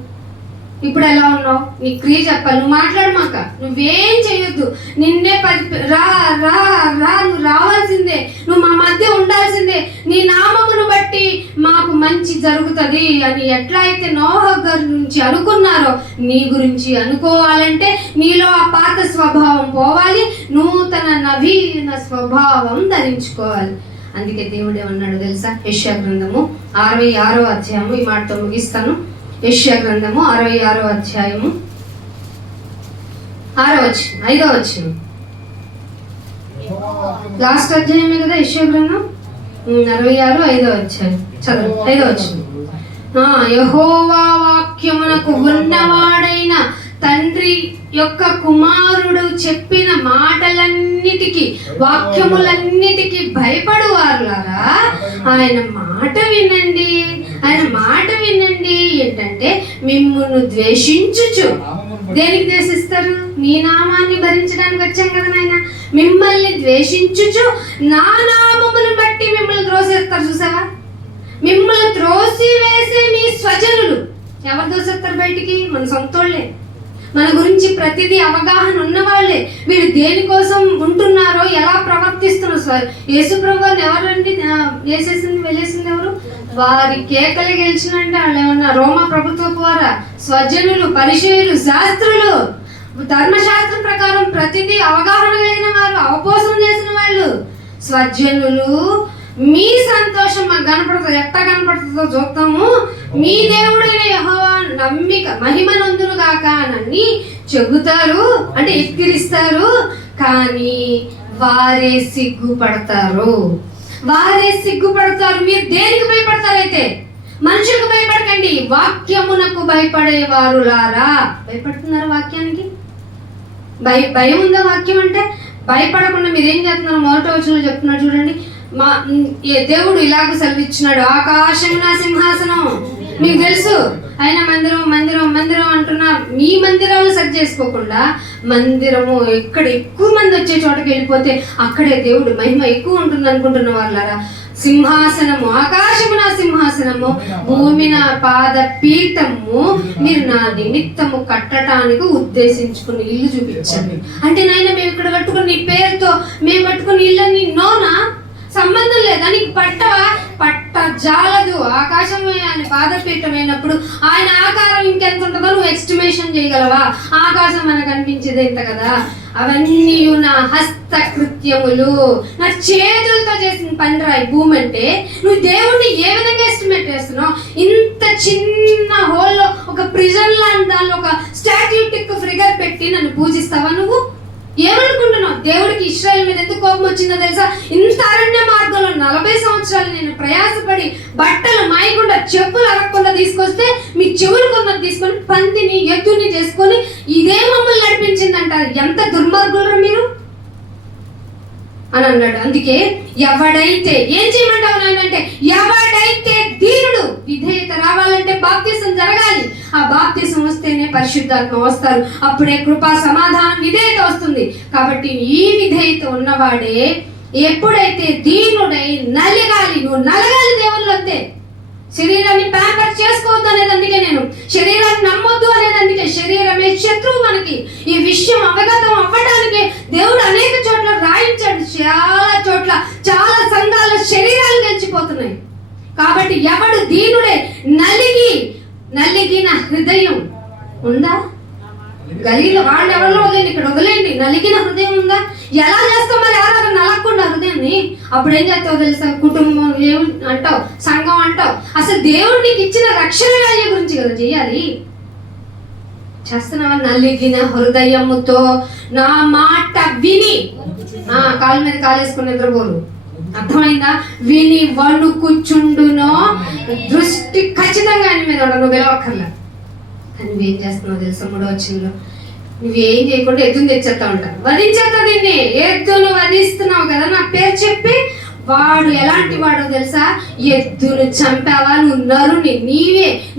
ఇప్పుడు ఎలా ఉన్నావు? నీ క్రియ చెప్పాలి. నువ్వు మాట్లాడమాక, నువ్వేం చేయొద్దు. నిన్నే నువ్వు రావాల్సిందే, నువ్వు మా మధ్య ఉండాల్సిందే. నీ నామమును బట్టి మాకు మంచి జరుగుతుంది అని ఎట్లా అయితే నోహ గారి నుంచి అనుకున్నారో నీ గురించి అనుకోవాలంటే నీలో ఆ పాత స్వభావం పోవాలి, నూతన నవీన స్వభావం ధరించుకోవాలి. అందుకే దేవుడు ఏమన్నాడు తెలుసా? యెషయా గ్రంథము 66వ అధ్యాయము, ఈ మాటతో ముగిస్తాను. యెషయా గ్రంథము 66వ అధ్యాయము 6వ వచనం, 5వ వచనం. లాస్ట్ అధ్యాయమే కదా యెషయా గ్రంథం. 66 5వ అధ్యాయం చదువు. 5వ వచనం. యెహోవా వాక్యమునకు ఉన్నవాడైన తండ్రి యొక్క కుమారుడు చెప్పిన మాటలన్నిటికీ, వాక్యములన్నిటికీ భయపడువారులారా ఆయన మాట వినండి. ఆయన మాట వినండి ఏంటంటే మిమ్మును ద్వేషించుచు. దేనికి ద్వేషిస్తారు? నీ నామాన్ని భరించడానికి వచ్చాం కదా నాయన. మిమ్మల్ని ద్వేషించుచు నా నామమును బట్టి మిమ్మల్ని త్రోసేస్తారు. చూసావా? మిమ్మల్ని త్రోసి వేసే మీ స్వజనులు ఎవరు దోసేస్తారు బయటికి? మన సొంతోళ్లే. మన గురించి ప్రతిదీ అవగాహన ఉన్నవాళ్లే. వీళ్ళు దేనికోసం ఉంటున్నారో, ఎలా ప్రవర్తిస్తున్నారు. యేసుప్రభుని ఎవరండి వెళ్ళేసింది ఎవరు? వారి కేకలు గెలిచినంటే వాళ్ళు ఏమన్నా రోమా ప్రభుత్వపు వారా? స్వజనులు, పరిచయులు, శాస్త్రులు, ధర్మశాస్త్రం ప్రకారం ప్రతిదీ అవగాహన కలిగిన వారు, అవపోసం చేసిన వాళ్ళు స్వజనులు. మీ సంతోషం మాకు కనపడుతుంది. ఎట్లా కనపడుతుందో చూస్తాము. మీ దేవుడైన యెహోవా నమ్మిక మహిమనందును గాక అని చెబుతారు, అంటే ఎక్కిరిస్తారు. కానీ వారే సిగ్గుపడతారు. వారే సిగ్గుపడతారు. మీరు దేనికి భయపడతారైతే? మనుషులకు భయపడకండి, వాక్యమునకు భయపడేవారులారా. భయపడుతున్నారా వాక్యానికి? భయం ఉందా వాక్యం అంటే? భయపడకుండా మీరేం చేస్తున్నారు? మొదటి వచనంలో చెప్తున్నారు చూడండి, దేవుడు ఇలాగ సెలవిచ్చినాడు, ఆకాశం నా సింహాసనం. మీకు తెలుసు, ఆయన మందిరం మందిరం మందిరం అంటున్నారు. మీ మందిరాలు సెట్ చేసుకోకుండా మందిరము ఎక్కడ ఎక్కువ మంది వచ్చే చోటకి వెళ్ళిపోతే అక్కడే దేవుడు మహిమ ఎక్కువ ఉంటుంది అనుకుంటున్న వాళ్ళారా. సింహాసనము, ఆకాశము నా సింహాసనము, భూమి నా పాద పీఠము, మీరు నా నిమిత్తము కట్టడానికి ఉద్దేశించుకుని ఇల్లు చూపించండి. అంటే నాయన మేము ఇక్కడ కట్టుకుని నీ పేరుతో మేము కట్టుకుని ఇల్లు నోనా సంబంధం లేదా? నీకు పట్ట జాలదు. ఆకాశమే ఆయన పాదపీఠమైనప్పుడు ఆయన ఆకారం ఇంకెంత ఉంటుందో నువ్వు ఎస్టిమేషన్ చేయగలవా? ఆకాశం మనకు అనిపించేది ఇంత కదా. అవన్నీ నా హస్తకృత్యములు, నా చేతులతో చేసిన పనిరా ఈ భూమి అంటే. నువ్వు దేవుణ్ణి ఏ విధంగా ఎస్టిమేట్ చేస్తున్నావు? ఇంత చిన్న హోల్లో ఒక ప్రిజన్ లాంటి దానిలో ఒక స్టాట్యూటిక్ ఫిగర్ పెట్టి నన్ను పూజిస్తావా? నువ్వు ఏమనుకుంటున్నావు? దేవుడికి ఇశ్రాయేలు మీద ఎందుకు కోపం వచ్చిందో తెలుసా? ఇంత అరణ్య మార్గంలో 40 సంవత్సరాలు నేను ప్రయాసపడి బట్టలు మాయకుండా చెప్పులు అరగకుండా తీసుకొస్తే మీ చెవులు కొన్నది తీసుకొని పందిని ఎద్దుని చేసుకొని ఇదే మమ్మల్ని నడిపించిందంటారు. ఎంత దుర్మార్గులరా మీరు అని అన్నాడు. అందుకే ఎవడైతే ఏం చేయమంటావు నాయన అంటే, ఎవడైతే దీనుడు, విధేయత రావాలంటే బాప్తిసం జరగాలి. ఆ బాప్తిసం వస్తేనే పరిశుద్ధాత్మ వస్తారు. అప్పుడే కృపా సమాధానం విధేయత వస్తుంది. కాబట్టి ఈ విధేయత ఉన్నవాడే ఎప్పుడైతే దీనుడై నలగాలి. నువ్వు నలగాలి దేవుళ్ళు అంతే. శరీరాన్ని ప్యాంపర్ చేసుకోవద్దు అనేది అందుకే, నేను శరీరాన్ని నమ్మొద్దు అనేది అందుకే. శరీరమే శత్రువు మనకి. ఈ విషయం అవగతం అవ్వడానికి దేవుడు అనేక చోట్ల రాయించాడు. చాలా చోట్ల చాలా సంఘాల శరీరాలు గెలిచిపోతున్నాయి. కాబట్టి ఎవడు దీనుడే నలిగిన హృదయం ఉందా? గలీలో వాళ్ళు ఎవరిలో వదిలేండి, ఇక్కడ వదిలేండి. నలిగిన హృదయం ఉందా? ఎలా చేస్తావు మరి? ఎవరైనా నలగకుండా హృదయాన్ని అప్పుడు ఏం చేస్తావు తెలుసా? కుటుంబం అంటావు, సంఘం అంటావు. అసలు దేవుడు నీకు ఇచ్చిన రక్షణ వాల్య గురించి కదా చేయాలి. చేస్తున్నావా? నలిగిన హృదయముతో నా మాట విని, కాళ్ళ మీద కాలేసుకుని నిద్రపోరు. అర్థమైందా? విని వణుకుచుండునో, దృష్టి ఖచ్చితంగా ఆయన మీద నువ్వు పిలవక్కర్లా. కానీ నువ్వేం చేస్తున్నావు తెలుసా? 3వ వచనంలో నువ్వేం చేయకుండా ఎద్దును తెచ్చేస్తా ఉంటావు, వధించేస్తా. దీన్ని ఎద్దును వధిస్తున్నావు కదా నా పేరు చెప్పి. వాడు ఎలాంటి వాడో తెలుసా? ఎద్దును చంపావా నువ్వు నరుని,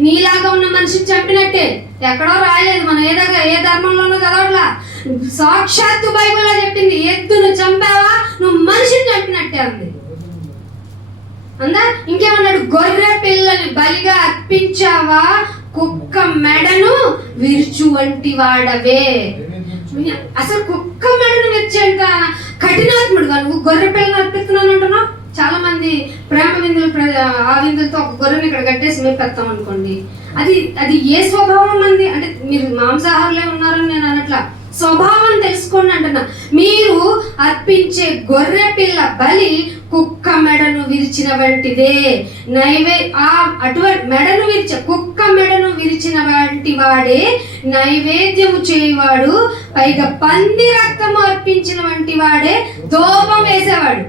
నీలాగా ఉన్న మనిషిని చంపినట్టే. ఎక్కడో రాయలేదు, మనం ఏ ధర్మంలోనూ చదవట్లా. సాక్షాత్తు బైబిల్లో చెప్పింది, ఎద్దును చంపావా నువ్వు మనిషిని చంపినట్టే అంది. అందా? ఇంకేమన్నాడు? గొర్రె పిల్లని బలిగా అర్పించావా, కుక్క మెడను విరుచు వంటి వాడవే. అసలు కుక్క మెడను విరిచేంత కఠినాత్ముడుగా నువ్వు గొర్రె పిల్లని అర్పిస్తున్నాను అంటున్నావు. చాలా మంది ప్రేమ విందులు, ఆ విందులతో ఒక గొర్రెని ఇక్కడ కట్టేసి మేపెత్తాం అనుకోండి. అది ఏ స్వభావం మంది అంటే, మీరు మాంసాహారులే ఉన్నారని నేను అనట్లా, స్వభావం తెలుసుకోండి అంటున్నా. మీరు అర్పించే గొర్రె పిల్ల బలి కుక్క మెడను విరిచిన వంటిదే. అటువంటి కుక్క మెడను విరిచిన వంటి వాడే నైవేద్యము చేయువాడు. పైగా పంది రక్తము అర్పించిన వంటి వాడే ధూపం వేసేవాడు.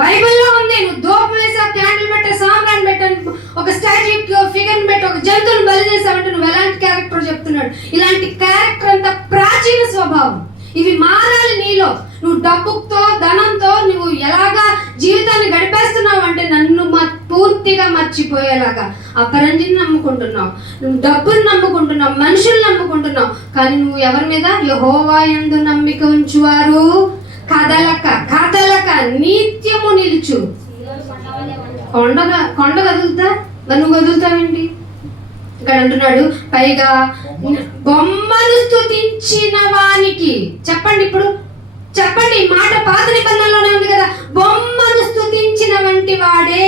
బైబిల్లో ఉంది. నువ్వు ధూపం వేసా, క్యాండిల్ పెట్టా, సాంబ్రాన్ని పెట్టాను, ఒక స్టాచ్యూ ఫిగర్ పెట్టి ఒక జంతువుని బలి చేసావంటే నువ్వు ఎలాంటి క్యారెక్టర్ చెప్తున్నాడు? ఇలాంటి క్యారెక్టర్ అంతా ప్రాచీన స్వభావం. ఇవి మారాలి నీలో. నువ్వు డబ్బుతో ధనంతో నువ్వు ఎలాగా జీవితాన్ని గడిపేస్తున్నావు అంటే నన్ను పూర్తిగా మర్చిపోయేలాగా అపరంజిని నమ్ముకుంటున్నావు, నువ్వు డబ్బుని నమ్ముకుంటున్నావు, మనుషుల్ని నమ్ముకుంటున్నావు. కానీ నువ్వు ఎవరి మీద? యెహోవా యందు నమ్మిక ఉంచువారు కదలక నిత్యము నిలుచు. కొండ కదులుతా, నువ్వు కదులుతావేంటి? ఇక్కడ అంటున్నాడు, పైగా బొమ్మను స్తుతించిన వానికి. చెప్పండి, ఇప్పుడు చెప్పండి. ఈ మాట పాత నిబంధనలోనే ఉంది కదా. బొమ్మను స్తుతించిన వంటి వాడే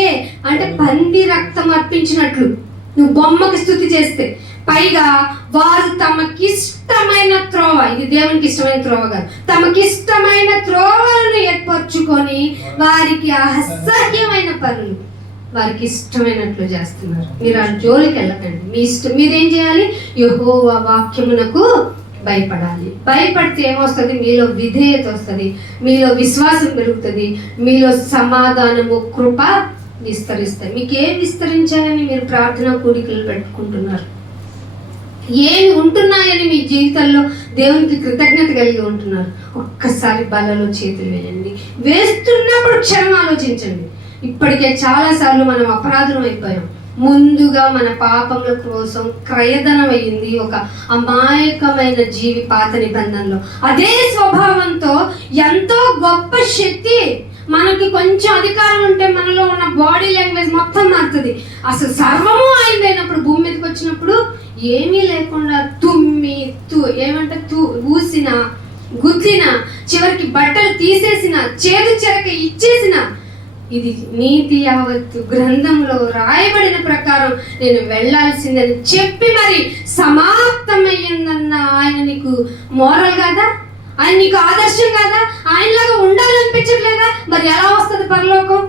అంటే పంది రక్తం అర్పించినట్లు నువ్వు బొమ్మకి స్తుతి చేస్తే, పైగా వారు తమకిష్టమైన త్రోవ, ఇది దేవునికి ఇష్టమైన త్రోవ కాదు, తమకిష్టమైన త్రోవలను ఏర్పరచుకొని వారికి అసహ్యమైన పనులు వారికి ఇష్టమైనట్లు చేస్తున్నారు. మీరు ఆ జోలికి వెళ్ళకండి. మీ ఇష్టం మీరేం చేయాలి? యెహోవా వాక్యమునకు భయపడాలి. భయపడితే ఏమొస్తుంది? మీలో విధేయత వస్తుంది, మీలో విశ్వాసం పెరుగుతుంది, మీలో సమాధానము, కృప విస్తరిస్తాయి. మీకు ఏం విస్తరించాయని మీరు ప్రార్థనా కూడికలు పెట్టుకుంటున్నారు? ఏమి ఉంటున్నాయని మీ జీవితంలో దేవునికి కృతజ్ఞత కలిగి ఉంటున్నారు? ఒక్కసారి బలలో చేతులు వేయండి. వేస్తున్నప్పుడు క్షణం ఆలోచించండి. ఇప్పటికే చాలాసార్లు మనం అపరాధం అయిపోయాం. ముందుగా మన పాపముల కోసం క్రయధనం అయ్యింది ఒక అమాయకమైన జీవి పాత నిబంధనలో. అదే స్వభావంతో ఎంతో గొప్ప శక్తి, మనకి కొంచెం అధికారం ఉంటే మనలో ఉన్న బాడీ లాంగ్వేజ్ మొత్తం మారుతుంది. అసలు సర్వము ఆయనైనప్పుడు భూమి మీదకి వచ్చినప్పుడు ఏమీ లేకుండా ఊసిన, గుద్దిన, చివరికి బట్టలు తీసేసిన, చేదు చెరక ఇచ్చేసిన, ఇది నీతి యావత్తు గ్రంథంలో రాయబడిన ప్రకారం నేను వెళ్ళాల్సిందని చెప్పి మరి సమాప్తమయ్యిందన్న ఆయన నీకు మోరల్ కదా? ఆయన నీకు ఆదర్శం కదా? ఆయనలాగా ఉండాలనిపించట్లేదా? మరి ఎలా వస్తుంది పరలోకం?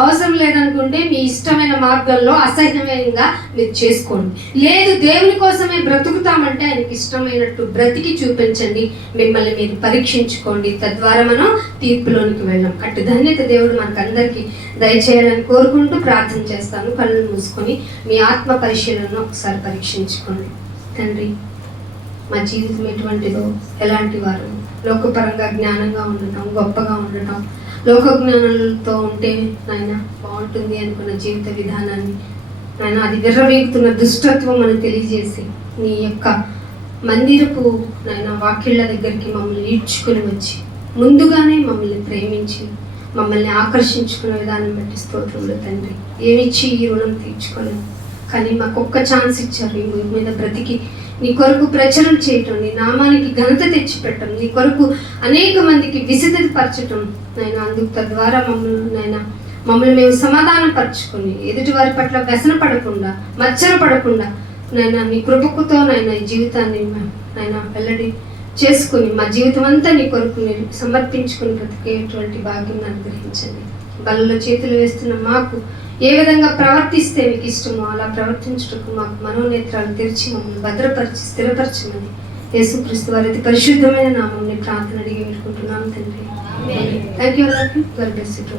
అవసరం లేదనుకుంటే మీ ఇష్టమైన మార్గంలో అసహ్యమైనగా మీరు చేసుకోండి. లేదు దేవుని కోసమే బ్రతుకుతామంటే ఆయనకి ఇష్టమైనట్టు బ్రతికి చూపించండి. మిమ్మల్ని మీరు పరీక్షించుకోండి. తద్వారా మనం తీర్పులోనికి వెళ్ళాం. అటు ధన్యత దేవుడు మనకందరికీ దయచేయాలని కోరుకుంటూ ప్రార్థన చేస్తాను. కళ్ళు మూసుకొని మీ ఆత్మ పరిశీలనను ఒకసారి పరీక్షించుకోండి. తండ్రి, మా జీవితం ఎటువంటిదో, ఎలాంటి వారు, లోకపరంగా జ్ఞానంగా ఉండటం, గొప్పగా ఉండటం, లోక జ్ఞానాలతో ఉంటే నాయన బాగుంటుంది అనుకున్న జీవిత విధానాన్ని నాయన అది విర్రవీగుతున్న దుష్టత్వం అని తెలియజేసి నీ యొక్క మందిరపు నాయన వాక్యాల దగ్గరికి మమ్మల్ని ఈడ్చుకొని వచ్చి ముందుగానే మమ్మల్ని ప్రేమించి మమ్మల్ని ఆకర్షించుకునే విధానం బట్టి స్తోత్రములు తండ్రి. ఏమిచ్చి ఈ రుణం తీర్చుకోలేము, కానీ మాకు ఒక్క ఛాన్స్ ఇచ్చారు ఈ భూమి మీద బ్రతికి నీ కొరకు ప్రచారం చేయటం, నీ నామానికి ఘనత తెచ్చిపెట్టడం, నీ కొరకు అనేక మందికి విసిద్ధత పరచటం నాయన. అందుకు తద్వారా మమ్మల్ని మేము సమాధానం పరచుకొని ఎదుటి వారి పట్ల వ్యసన పడకుండా, మచ్చర పడకుండా నాయన నీ కృపకుతో నాయన ఈ జీవితాన్ని నాయన వెల్లడి చేసుకుని మా జీవితం అంతా నీ కొరకు నేను సమర్పించుకుని బ్రతికేటువంటి భాగ్యం అనుగ్రహించండి. బలలో చేతులు వేస్తున్న మాకు ఏ విధంగా ప్రవర్తిస్తే మీకు ఇష్టమో అలా ప్రవర్తించుటకు మాకు మనోనేత్రాలు తెరిచి మమ్మల్ని భద్రపరిచి స్థిరపరచమని యేసుక్రీస్తు వారి అతి పరిశుద్ధమైన నామం ప్రార్థన అడిగి వేడుకుంటున్నాం తండ్రి. Thank you. God bless you.